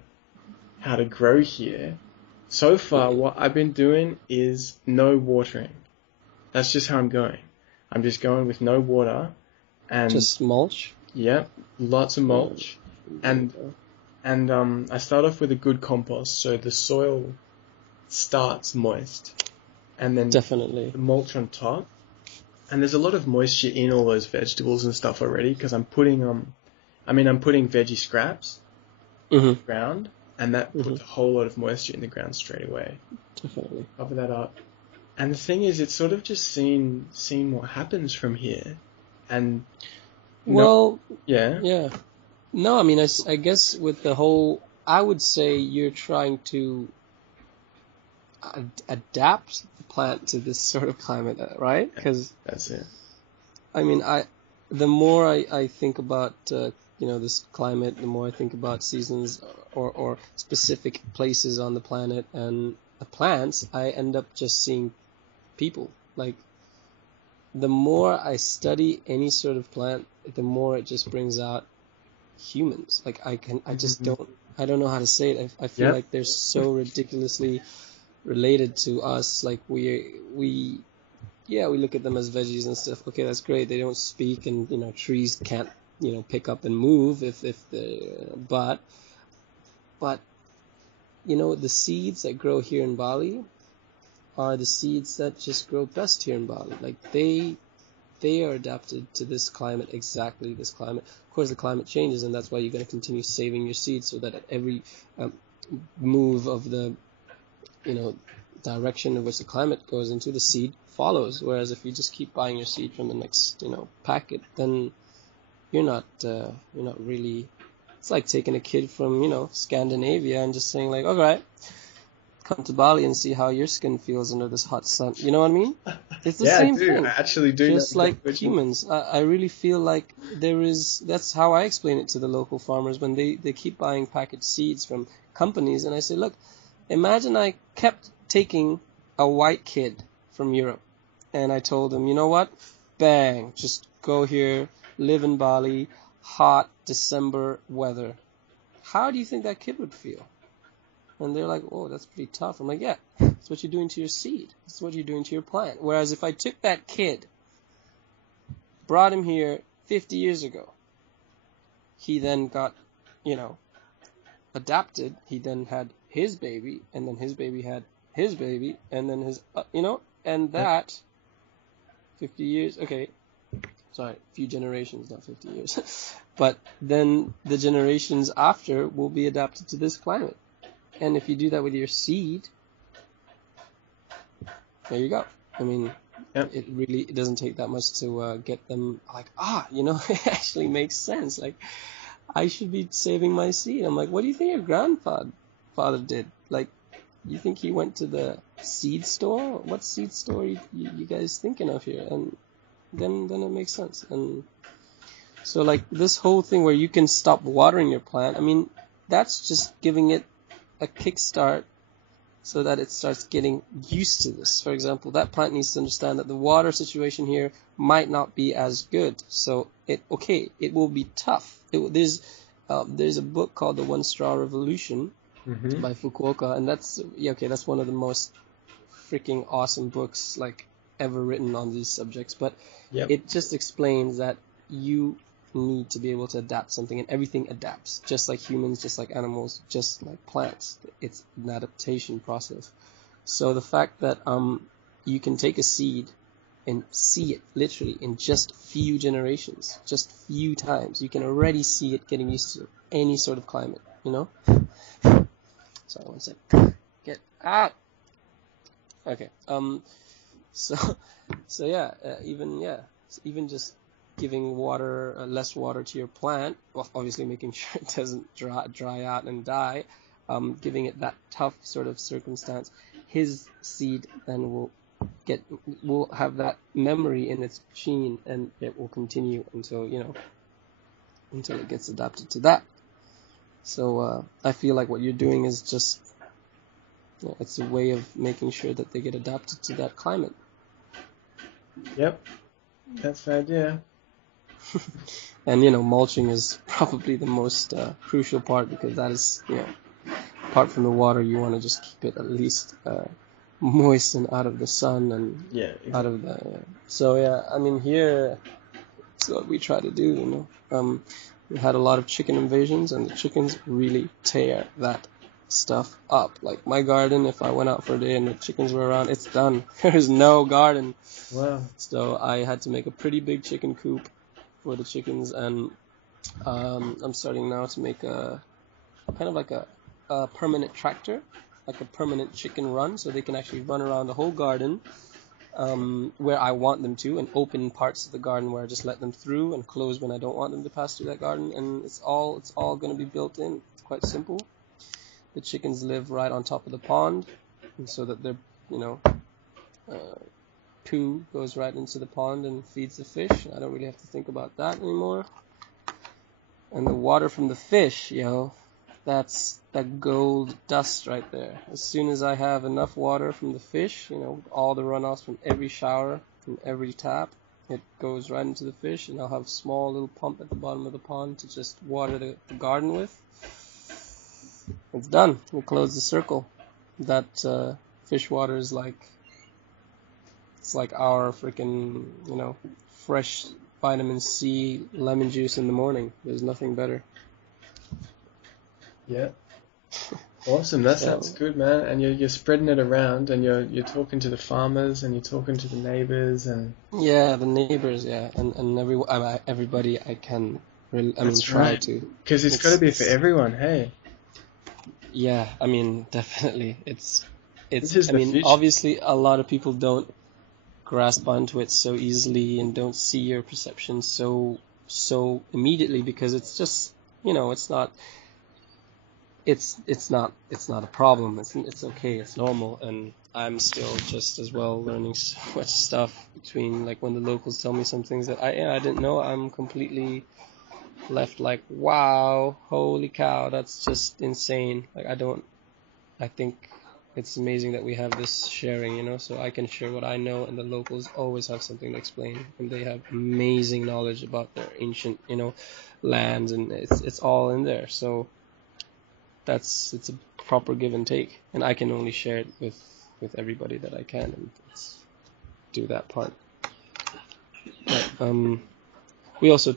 how to grow here. So far, what I've been doing is no watering. That's just how I'm going. I'm just going with no water, and Just mulch. yeah, lots of mulch, and I start off with a good compost, so the soil starts moist, and then Definitely. the mulch on top, and there's a lot of moisture in all those vegetables and stuff already, because I'm putting veggie scraps in the ground, and that puts a whole lot of moisture in the ground straight away. Definitely. Cover that up. And the thing is, it's sort of just seeing what happens from here, and Well, yeah. yeah. No, I mean, I guess with the whole, I would say you're trying to adapt the plant to this sort of climate, right? Because That's it. I mean, the more I think about this climate, the more I think about seasons or specific places on the planet and the plants, I end up just seeing people. Like, the more I study any sort of plant, the more it just brings out humans. Like, I don't know how to say it. I feel like they're so ridiculously related to us. Like, we look at them as veggies and stuff. Okay, that's great. They don't speak, and trees can't pick up and move if but the seeds that grow here in Bali are the seeds that just grow best here in Bali. Like, they are adapted to this climate, exactly this climate. Of course, the climate changes, and that's why you're going to continue saving your seeds, so that at every move of the direction in which the climate goes into, the seed follows. Whereas if you just keep buying your seed from the next packet, then you're not really. It's like taking a kid from Scandinavia and just saying, like, all right, come to Bali and see how your skin feels under this hot sun. You know what I mean? It's the same thing. I actually do. Just like humans, I really feel like that's how I explain it to the local farmers when they keep buying packaged seeds from companies, and I say, look, imagine I kept taking a white kid from Europe, and I told him, you know what? Bang, just go here, live in Bali, hot December weather. How do you think that kid would feel? And they're like, oh, that's pretty tough. I'm like, yeah, that's what you're doing to your seed. That's what you're doing to your plant. Whereas if I took that kid, brought him here 50 years ago, he then got, adapted. He then had his baby, and then his baby had his baby, and then his, and that 50 years, okay, sorry, a few generations, not 50 years. But then the generations after will be adapted to this climate. And if you do that with your seed, there you go. I mean, it doesn't take that much to get them like, it actually makes sense. Like, I should be saving my seed. I'm like, what do you think your grandfather did? Like, you think he went to the seed store? What seed store you guys thinking of here? And then it makes sense. And so, like, this whole thing where you can stop watering your plant, I mean, that's just giving it a kickstart so that it starts getting used to this. For example, that plant needs to understand that the water situation here might not be as good. So it will be tough. There's a book called The One Straw Revolution by Fukuoka, and that's one of the most freaking awesome books like ever written on these subjects. But it just explains that you need to be able to adapt something, and everything adapts, just like humans, just like animals, just like plants. It's an adaptation process. So the fact that you can take a seed and see it literally in just few generations, just few times, you can already see it getting used to any sort of climate, Sorry, one sec. Get out. Okay. So yeah, even just giving water, less water to your plant, well, obviously making sure it doesn't dry out and die, giving it that tough sort of circumstance, his seed then will have that memory in its gene, and it will continue until it gets adapted to that. So I feel like what you're doing is just, it's a way of making sure that they get adapted to that climate. Yep, that's the idea. And mulching is probably the most crucial part, because that is, apart from the water, you want to just keep it at least moist and out of the sun and exactly. out of the. So yeah, I mean here, it's what we try to do. We had a lot of chicken invasions, and the chickens really tear that stuff up. Like my garden, if I went out for a day and the chickens were around, it's done. There is no garden. Wow. So I had to make a pretty big chicken coop for the chickens, and I'm starting now to make a kind of like a permanent tractor, like a permanent chicken run, so they can actually run around the whole garden where I want them to, and open parts of the garden where I just let them through, and close when I don't want them to pass through that garden. And it's all going to be built in. It's quite simple. The chickens live right on top of the pond, and so that their poo goes right into the pond and feeds the fish. I don't really have to think about that anymore. And the water from the fish, that's that gold dust right there. As soon as I have enough water from the fish, all the runoffs from every shower, from every tap, it goes right into the fish, and I'll have a small little pump at the bottom of the pond to just water the garden with. It's done. We close the circle. That fish water is it's like our freaking, fresh vitamin C lemon juice in the morning. There's nothing better. Yeah. Awesome. That sounds good, man. And you're spreading it around, and you're talking to the farmers, and you're talking to the neighbours, and yeah, the neighbours, and everybody I can try to, because it's got to be for everyone. Hey. Yeah, definitely. It's future. Obviously a lot of people don't grasp onto it so easily and don't see your perception so immediately, because it's just, it's not a problem. It's okay. It's normal. And I'm still just as well learning so much stuff between, like, when the locals tell me some things that I didn't know, I'm completely left like, wow, holy cow, that's just insane. Like, I think it's amazing that we have this sharing, so I can share what I know, and the locals always have something to explain, and they have amazing knowledge about their ancient, lands, and it's all in there. So it's a proper give and take, and I can only share it with everybody that I can, and do that part. But we also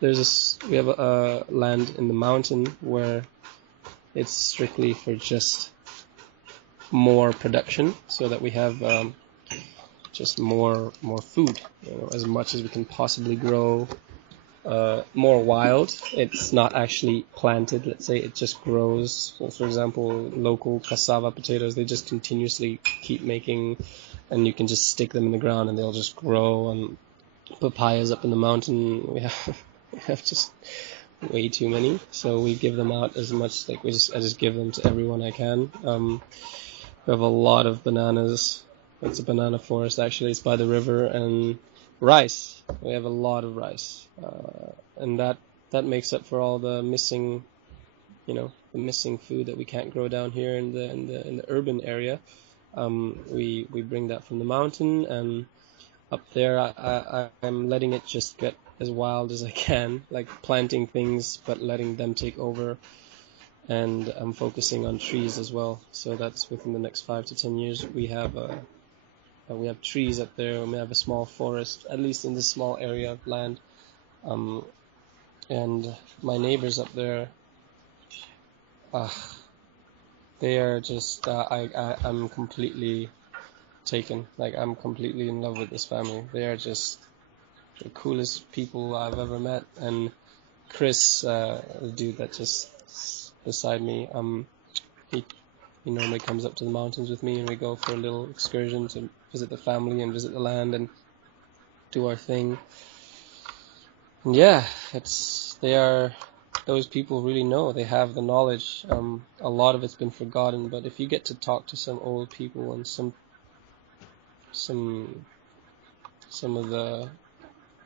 we have a land in the mountain where it's strictly for just more production, so that we have just more food, as much as we can possibly grow, more wild. It's not actually planted, let's say, it just grows. So for example, local cassava potatoes, they just continuously keep making, and you can just stick them in the ground and they'll just grow. And papayas up in the mountain, we have just way too many, so we give them out as much, like I just give them to everyone I can. We have a lot of bananas. It's a banana forest, actually. It's by the river. And rice. We have a lot of rice, and that makes up for all the missing, the missing food that we can't grow down here in the urban area. We bring that from the mountain, and up there I'm letting it just get as wild as I can, like planting things but letting them take over. And I'm focusing on trees as well. So that's within the next 5 to 10 years we have trees up there, and we have a small forest, at least in this small area of land. And my neighbors up there, they are just, I'm completely taken. Like, I'm completely in love with this family. They are just the coolest people I've ever met. And Chris, the dude that just beside me, he normally comes up to the mountains with me, and we go for a little excursion to visit the family and visit the land and do our thing. And yeah, those people really know, they have the knowledge. A lot of it's been forgotten, but if you get to talk to some old people and some of the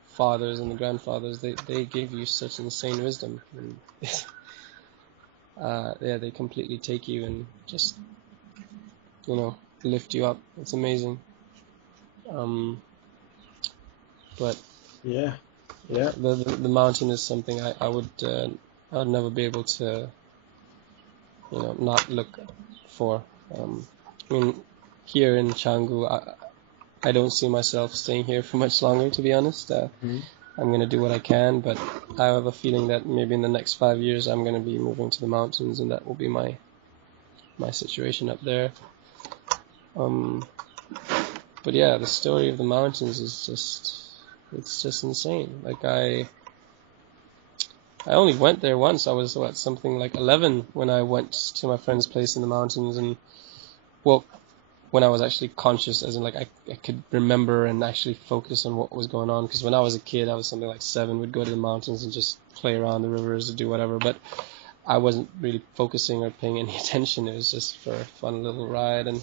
fathers and the grandfathers, they give you such insane wisdom. And yeah, they completely take you and just, lift you up. It's amazing. But Yeah. Yeah. the mountain is something I would never be able to, not look for. I mean, here in Canggu, I don't see myself staying here for much longer, to be honest. I'm going to do what I can, but I have a feeling that maybe in the next 5 years I'm going to be moving to the mountains, and that will be my situation up there. But yeah, the story of the mountains is just insane. Like I only went there once. I was something like 11 when I went to my friend's place in the mountains, and when I was actually conscious, as in like I could remember and actually focus on what was going on. Because when I was a kid, I was something like 7, would go to the mountains and just play around the rivers or do whatever, but I wasn't really focusing or paying any attention. It was just for a fun little ride. And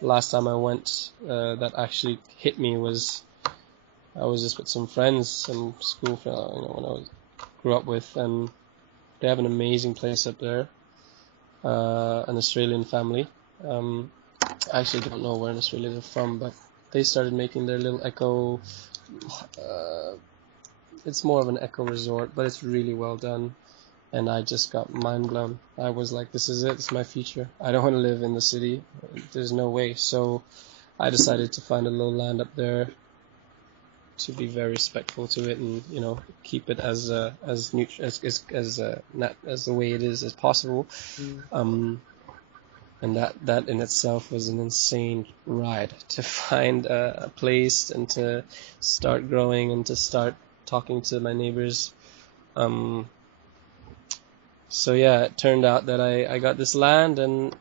the last time I went, that actually hit me was I was just with some friends, some school friends, when I grew up with, and they have an amazing place up there, an Australian family. I actually don't know where in Australia they're from, but they started making their little eco, it's more of an eco resort, but it's really well done, and I just got mind blown. I was like, this is it, this is my future. I don't want to live in the city, there's no way. So I decided to find a little land up there, to be very respectful to it, and keep it as the way it is as possible. And that in itself was an insane ride, to find a place and to start growing and to start talking to my neighbors. So yeah, it turned out that I got this land, and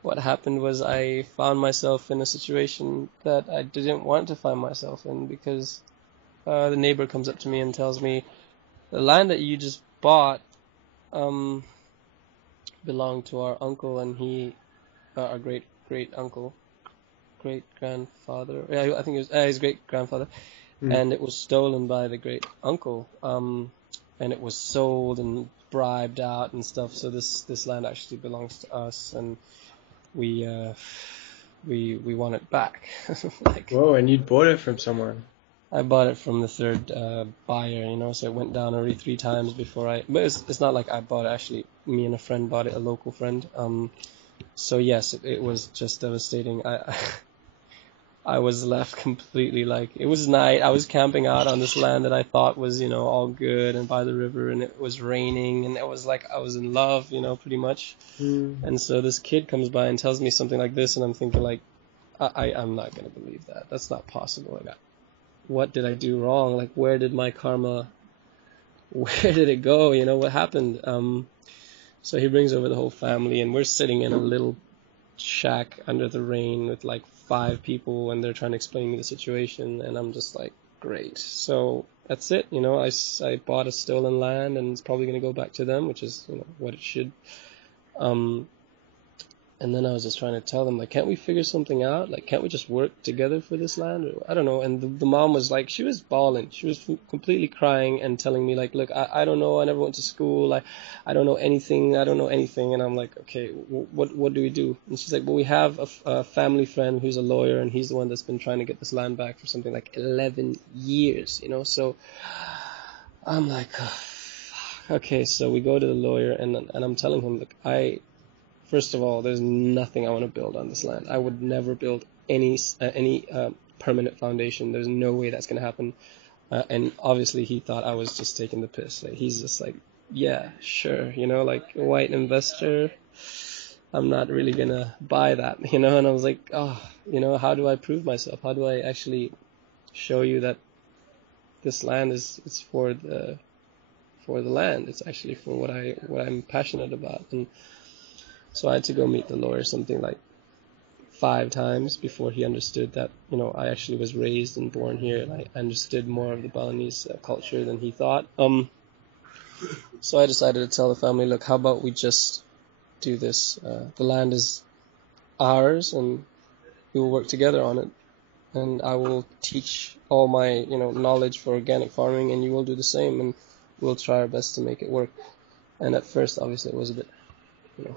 what happened was I found myself in a situation that I didn't want to find myself in, because the neighbor comes up to me and tells me, the land that you just bought belonged to our uncle, and our great grandfather. Yeah, I think it was his great grandfather, and it was stolen by the great uncle. And it was sold and bribed out and stuff. So this land actually belongs to us, and we want it back. Whoa! And you bought it from someone. I bought it from the third buyer, so it went down already 3 times before but it's not like I bought it, actually me and a friend bought it, a local friend. So yes, it was just devastating. I was left completely, like, it was night, I was camping out on this land that I thought was, all good and by the river, and it was raining, and it was like I was in love, pretty much. And so this kid comes by and tells me something like this, and I'm thinking like, I'm not going to believe that. That's not possible. Like, what did I do wrong? Like, where did my karma, where did it go? What happened? So he brings over the whole family, and we're sitting in a little shack under the rain with like 5 people, and they're trying to explain me the situation, and I'm just like, great. So that's it. I bought a stolen land, and it's probably going to go back to them, which is, what it should. And then I was just trying to tell them, like, can't we figure something out? Like, can't we just work together for this land? Or, I don't know. And the mom was like, she was bawling. She was completely crying and telling me, like, look, I don't know. I never went to school. I don't know anything. I don't know anything. And I'm like, okay, what do we do? And she's like, well, we have a family friend who's a lawyer, and he's the one that's been trying to get this land back for something like 11 years, So I'm like, oh, fuck. Okay, so we go to the lawyer, and I'm telling him, look, first of all, there's nothing I want to build on this land. I would never build any permanent foundation. There's no way that's going to happen. And obviously he thought I was just taking the piss. Like, he's just like, yeah, sure, like a white investor, I'm not really going to buy that, And I was like, oh, how do I prove myself? How do I actually show you that this land it's for the land? It's actually for what I'm passionate about. And So I had to go meet the lawyer something like 5 times before he understood that, I actually was raised and born here, and I understood more of the Balinese culture than he thought. So I decided to tell the family, look, how about we just do this? The land is ours, and we will work together on it. And I will teach all my, knowledge for organic farming, and you will do the same, and we'll try our best to make it work. And at first, obviously, it was a bit,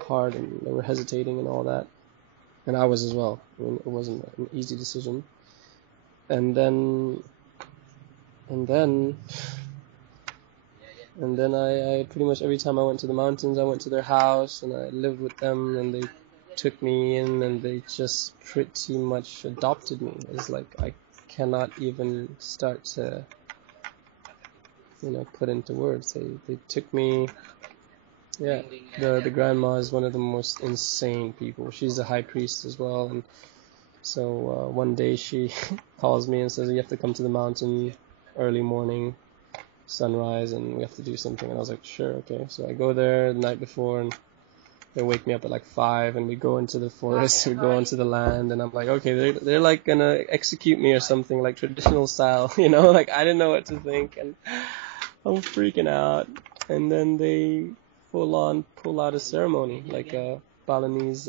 hard, and they were hesitating and all that. And I was as well. I mean, it wasn't an easy decision. And then I pretty much every time I went to the mountains, I went to their house and I lived with them, and they took me in, and they just pretty much adopted me. It's like I cannot even start to, put into words. They took me. Yeah, the grandma is one of the most insane people. She's a high priest as well, and so one day she calls me and says, you have to come to the mountain early morning, sunrise, and we have to do something. And I was like, sure, okay. So I go there the night before, and they wake me up at like 5, and we go into the forest, we go onto the land, and I'm like, okay, they're like gonna execute me or something, like traditional style, like I didn't know what to think, and I'm freaking out. And then they full on pull out a ceremony, like a Balinese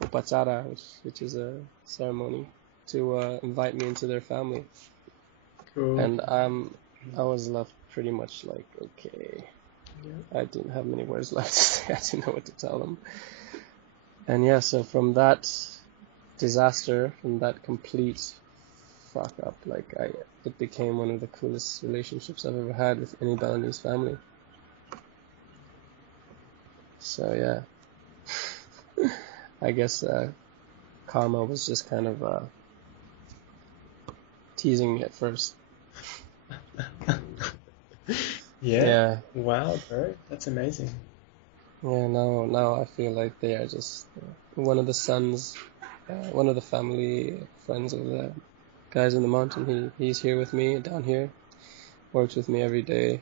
upacara, which is a ceremony to invite me into their family. Cool. And I was left pretty much like, okay. Yeah. I didn't have many words left to say. I didn't know what to tell them. And yeah, so from that disaster, from that complete fuck up, it became one of the coolest relationships I've ever had with any Balinese family. So yeah, I guess karma was just kind of teasing me at first. Yeah. Wow, bro, that's amazing. Yeah, now I feel like they are just one of the sons, one of the family friends of the guys in the mountain. He's here with me down here, works with me every day,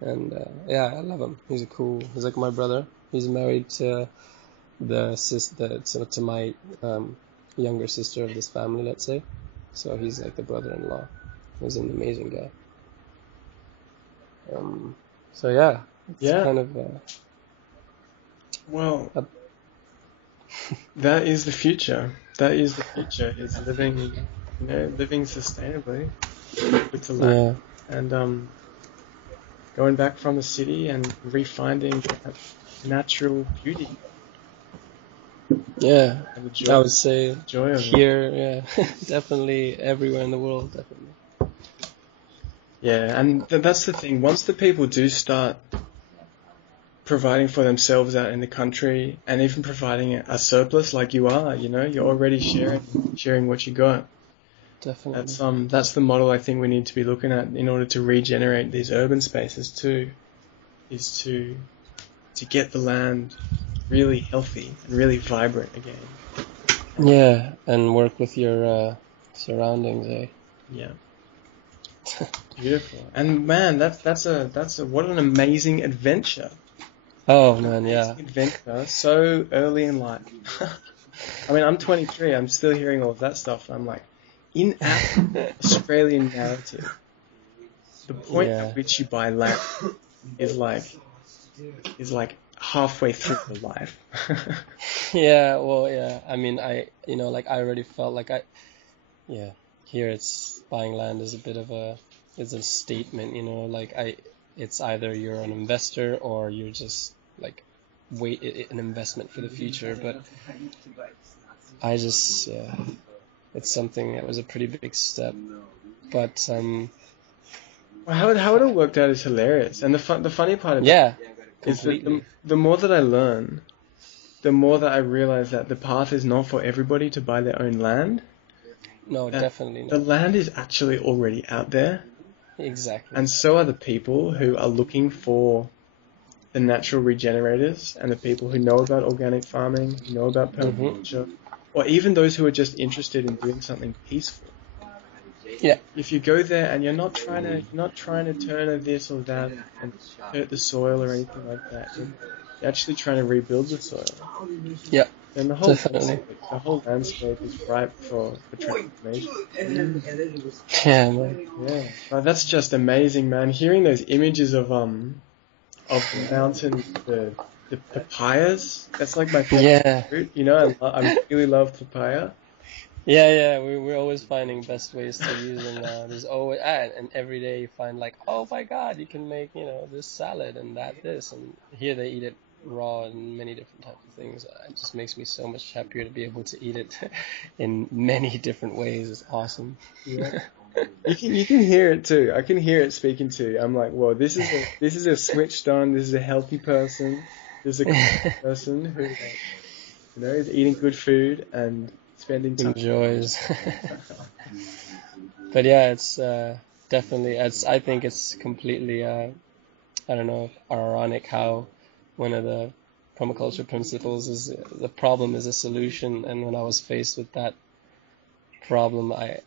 and yeah, I love him. He's like my brother. He's married to to my younger sister of this family, let's say. So he's like the brother-in-law. He's an amazing guy. So yeah, it's kind of well, that is the future. That is the future. Is living, living sustainably with the land, and going back from the city and refinding that natural beauty. Yeah, And the joy, I would say joy of here, yeah, definitely everywhere in the world, definitely. Yeah, and that's the thing. Once the people do start providing for themselves out in the country, and even providing a surplus like you are, you're already sharing what you got. Definitely. That's the model I think we need to be looking at in order to regenerate these urban spaces too, is to get the land really healthy and really vibrant again. Yeah, and work with your surroundings, eh? Yeah. Beautiful. And man, that's a what an amazing adventure. Oh man, yeah. Adventure so early in life. I mean, I'm 23. I'm still hearing all of that stuff. I'm like, in our Australian narrative, the point at which you buy land is like halfway through your life. Yeah, well, yeah. I mean, I already felt like here it's buying land is a bit of it's a statement, it's either you're an investor or you're just like an investment for the future. But I just, it's something that was a pretty big step. But how it all worked out is hilarious, and the funny part of it is that the more that I learn, the more that I realize that the path is not for everybody to buy their own land. No, definitely not. The land is actually already out there. Exactly. And so are the people who are looking for the natural regenerators, and the people who know about organic farming, who know about permaculture, or even those who are just interested in doing something peaceful. Yeah. If you go there and you're not trying to turn a this or that and hurt the soil or anything like that, You're actually trying to rebuild the soil. Yeah, And definitely. the whole landscape is ripe for transformation. Yeah, man. Yeah, but that's just amazing, man. Hearing those images of the mountain, the papayas. That's like my favorite Yeah, fruit. You know, I really love papaya. yeah. We're always finding best ways to use them now. There's always, and every day you find like, oh my God, you can make, this salad and this, and here they eat it raw and many different types of things. It just makes me so much happier to be able to eat it in many different ways. It's awesome. Yeah. You can hear it too. I can hear it speaking to you. I'm like, well, this is a switched on. This is a healthy person. This is a person who, is eating good food and spending time. Enjoys. But yeah, it's definitely. I think it's completely. I don't know, ironic how one of the permaculture principles is the problem is a solution, and when I was faced with that problem, I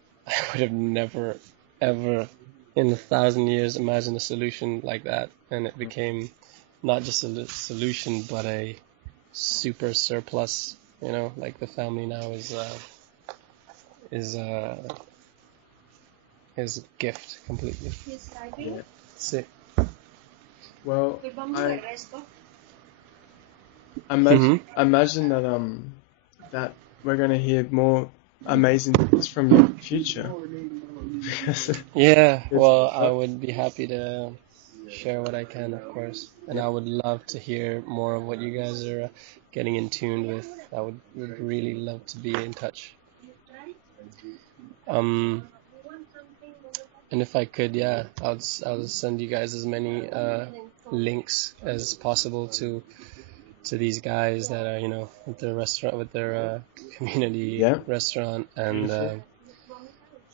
would have never, ever, in 1,000 years, imagined a solution like that, and it became not just a solution, but a super surplus. Like the family now is a gift completely. Yeah. Sick. Well, I imagine that we're gonna hear more amazing things from you in the future. Yeah, well, I would be happy to share what I can, of course, and I would love to hear more of what you guys are getting in tune with. I would really love to be in touch. And if I could, yeah, I'll send you guys as many links as possible to these guys that are, with their restaurant, with their community restaurant, and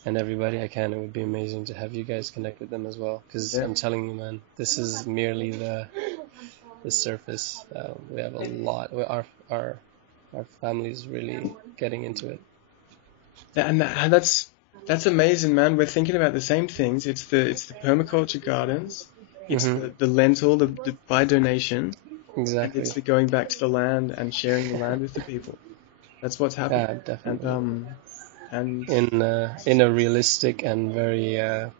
everybody I can. It would be amazing to have you guys connect with them as well, because I'm telling you, man, this is merely the surface. We have a lot. Our family's really getting into it. And that's amazing, man. We're thinking about the same things. It's the permaculture gardens. It's the lentil, the by donation. Exactly. And it's the going back to the land and sharing the land with the people. That's what's happening. Yeah, definitely. And in a realistic and very, I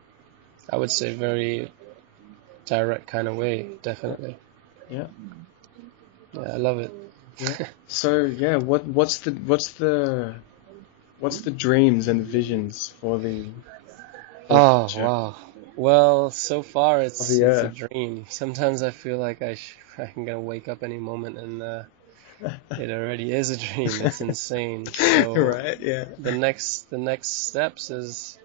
would say, very direct kind of way, definitely. Yeah. Yeah, I love it. Yeah. So yeah, what's the dreams and visions for the Oh, future? wow. Well, so far it's a dream. Sometimes I feel like I'm gonna wake up any moment and it already is a dream. It's insane. So right, yeah. The next steps is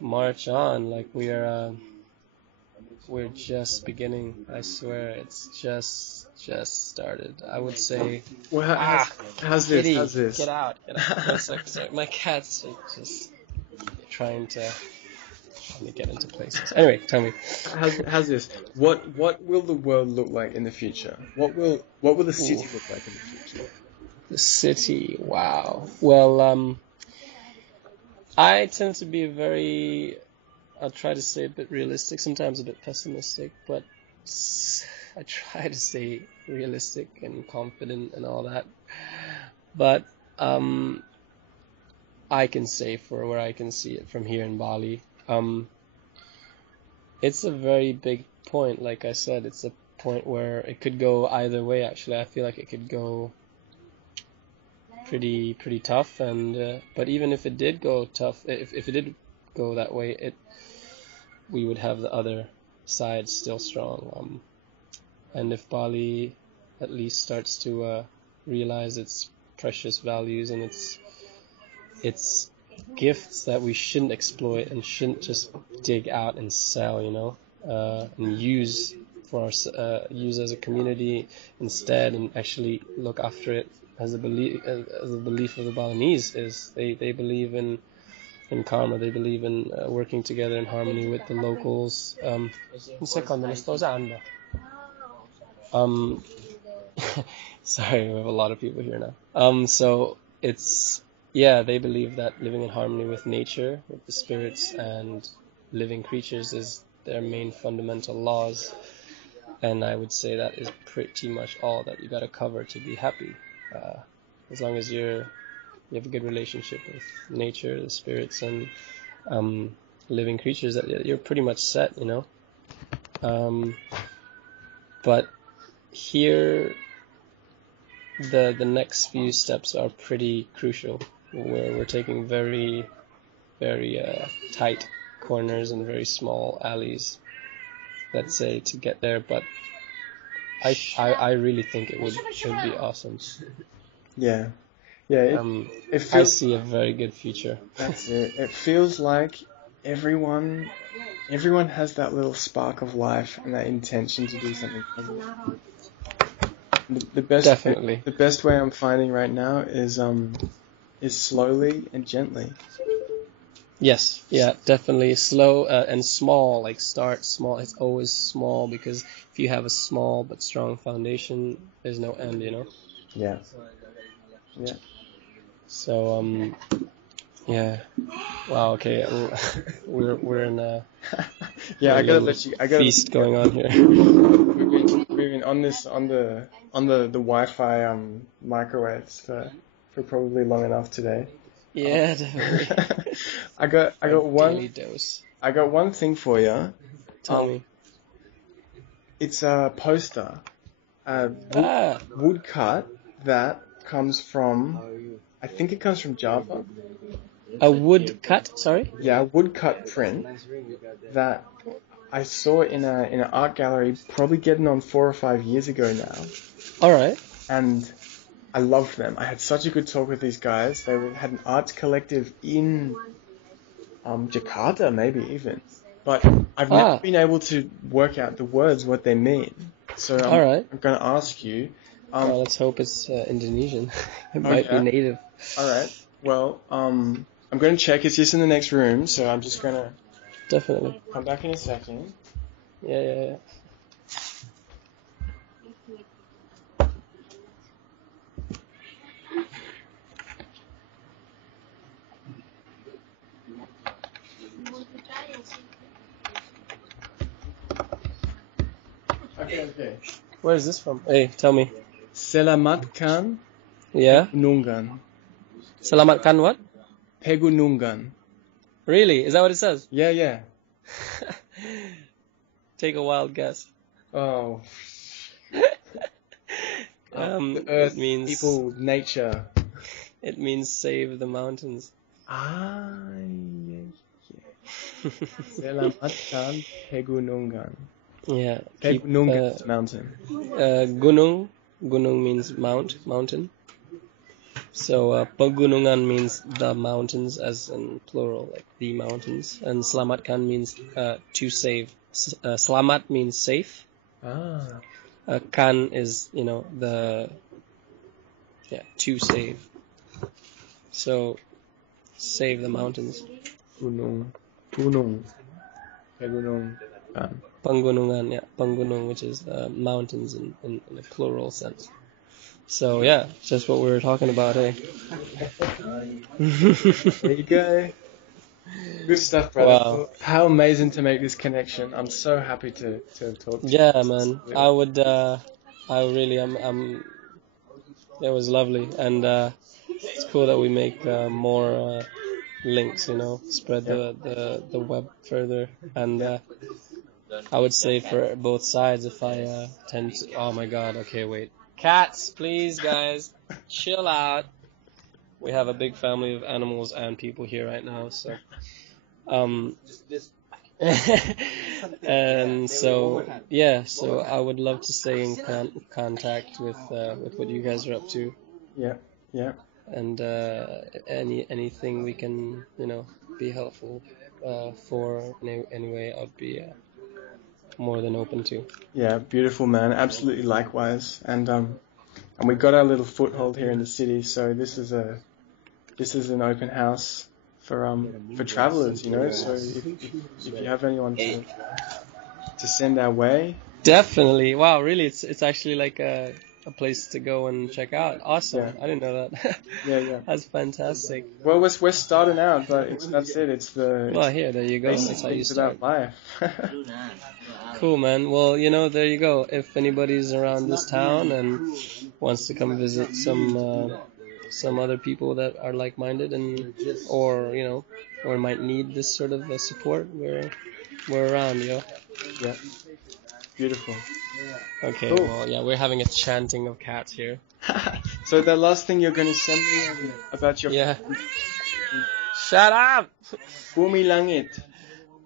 march on. Like we're just beginning. I swear, it's just started. I would say. Well, how's kitty, this? Get out! Sorry. My cats are just trying to get into places. Anyway, tell me. How's this? What will the world look like in the future? What will the city look like in the future? The city, wow. Well, I tend to be I'll try to stay a bit realistic, sometimes a bit pessimistic, but I try to stay realistic and confident and all that. But I can say for where I can see it from here in Bali, it's a very big point. Like I said, it's a point where it could go either way. Actually, I feel like it could go pretty tough, and but even if it did go tough, if it did go that way, we would have the other side still strong. And if Bali at least starts to realize its precious values and its gifts that we shouldn't exploit and shouldn't just dig out and sell, and use as a community instead, and actually look after it as the belief of the Balinese is. They believe in karma. They believe in working together in harmony with the locals. Un secondo, ne sto usando. Sorry, we have a lot of people here now. So they believe that living in harmony with nature, with the spirits and living creatures is their main fundamental laws. And I would say that is pretty much all that you got to cover to be happy. As long as you have a good relationship with nature, the spirits, and living creatures, that you're pretty much set, you know. But here, the next few steps are pretty crucial, where we're taking very, very tight corners and very small alleys, let's say, to get there. But I really think it would be awesome. Yeah. Yeah. It feels, I see a very good future. That's it. It feels like everyone has that little spark of life and that intention to do something positive. Definitely. The best way I'm finding right now is slowly and gently. Yes, yeah, definitely slow and small. Like start small. It's always small, because if you have a small but strong foundation, there's no end, you know. Yeah. Yeah. So yeah. Wow. Okay. We're in a yeah. I gotta let you. Feast going on here. We've been on the Wi-Fi microwaves for probably long enough today. Yeah, definitely. I got one daily dose. I got one thing for you. Tell me. It's a poster, woodcut that comes from, I think it comes from Java. A woodcut, sorry? Yeah, a woodcut print that I saw in an art gallery, probably getting on 4 or 5 years ago now. All right. And I loved them. I had such a good talk with these guys. They had an arts collective in Jakarta, maybe even. But I've never been able to work out the words, what they mean. So I'm going to ask you. Well, let's hope it's Indonesian. It might be native. All right. Well, I'm going to check. It's just in the next room, so I'm just going to definitely come back in a second. Yeah. Okay. Where is this from? Hey, tell me. Selamatkan. Yeah. Pegunungan. Selamatkan what? Pegunungan. Really? Is that what it says? Yeah. Take a wild guess. Oh. The earth, it means people, nature. It means save the mountains. Yeah. Selamatkan Pegunungan. Yeah. Pegunungan is mountain. Gunung means mountain. So Pegunungan means the mountains, as in plural, like the mountains. And Selamatkan means to save. Selamat means safe. Kan is, to save. So save the mountains. Gunung. Pegunungan. Panggunungan, yeah. Panggunung, which is mountains in a plural sense. So yeah, just what we were talking about, eh? There you go. Good stuff, brother. Wow. How amazing to make this connection. I'm so happy to talk to you. Yeah, man. I would, I really am, it was lovely. And it's cool that we make more links, spread the web further. And I would say for both sides, if I tend to... Oh my god, okay, wait. Cats, please, guys. Chill out. We have a big family of animals and people here right now, so... and so I would love to stay in contact with what you guys are up to. Yeah. And anything we can, be helpful for in any way, I'd be more than open to. Yeah, beautiful, man. Absolutely likewise. And we got our little foothold here in the city, so this is an open house for travelers, So if you have anyone to send our way. Definitely. Wow, really, it's actually like a place to go and check out. Awesome. Yeah. I didn't know that. Yeah. That's fantastic. Well, we're starting out, but that's it. It's the Well, here, there you go. basic That's how you things start. about life. Cool, man. Well, there you go. If anybody's around this town and wants to come visit some other people that are like-minded or might need this sort of support, we're around, yo. Yeah. Beautiful. Okay, Cool. well, yeah, we're having a chanting of cats here. So the last thing you're going to send me about your Yeah. Shut up! Bumi Langit.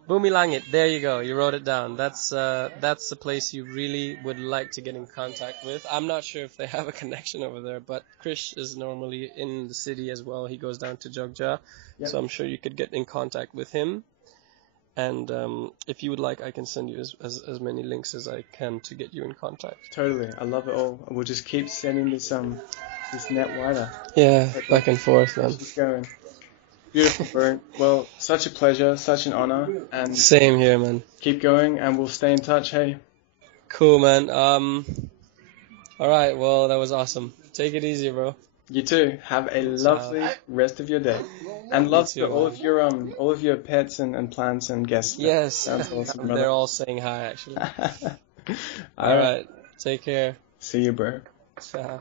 Bumi Langit, there you go. You wrote it down. That's the place you really would like to get in contact with. I'm not sure if they have a connection over there, but Krish is normally in the city as well. He goes down to Jogja, Yep. so I'm sure you could get in contact with him. And if you would like, I can send you as many links as I can to get you in contact. Totally. I love it all. We'll just keep sending this net wider. Yeah, back and forth, man. Keep going. Beautiful, bro. Well, such a pleasure, such an honor, and Same here, man. keep going, and we'll stay in touch. Hey. Cool, man. All right. Well, that was awesome. Take it easy, bro. You too. Have a lovely rest of your day, and love too, to all of your pets and plants and guests. Yes. Sounds awesome, They're brother. all saying hi, actually. All All right. Take care. See you, bro. Ciao.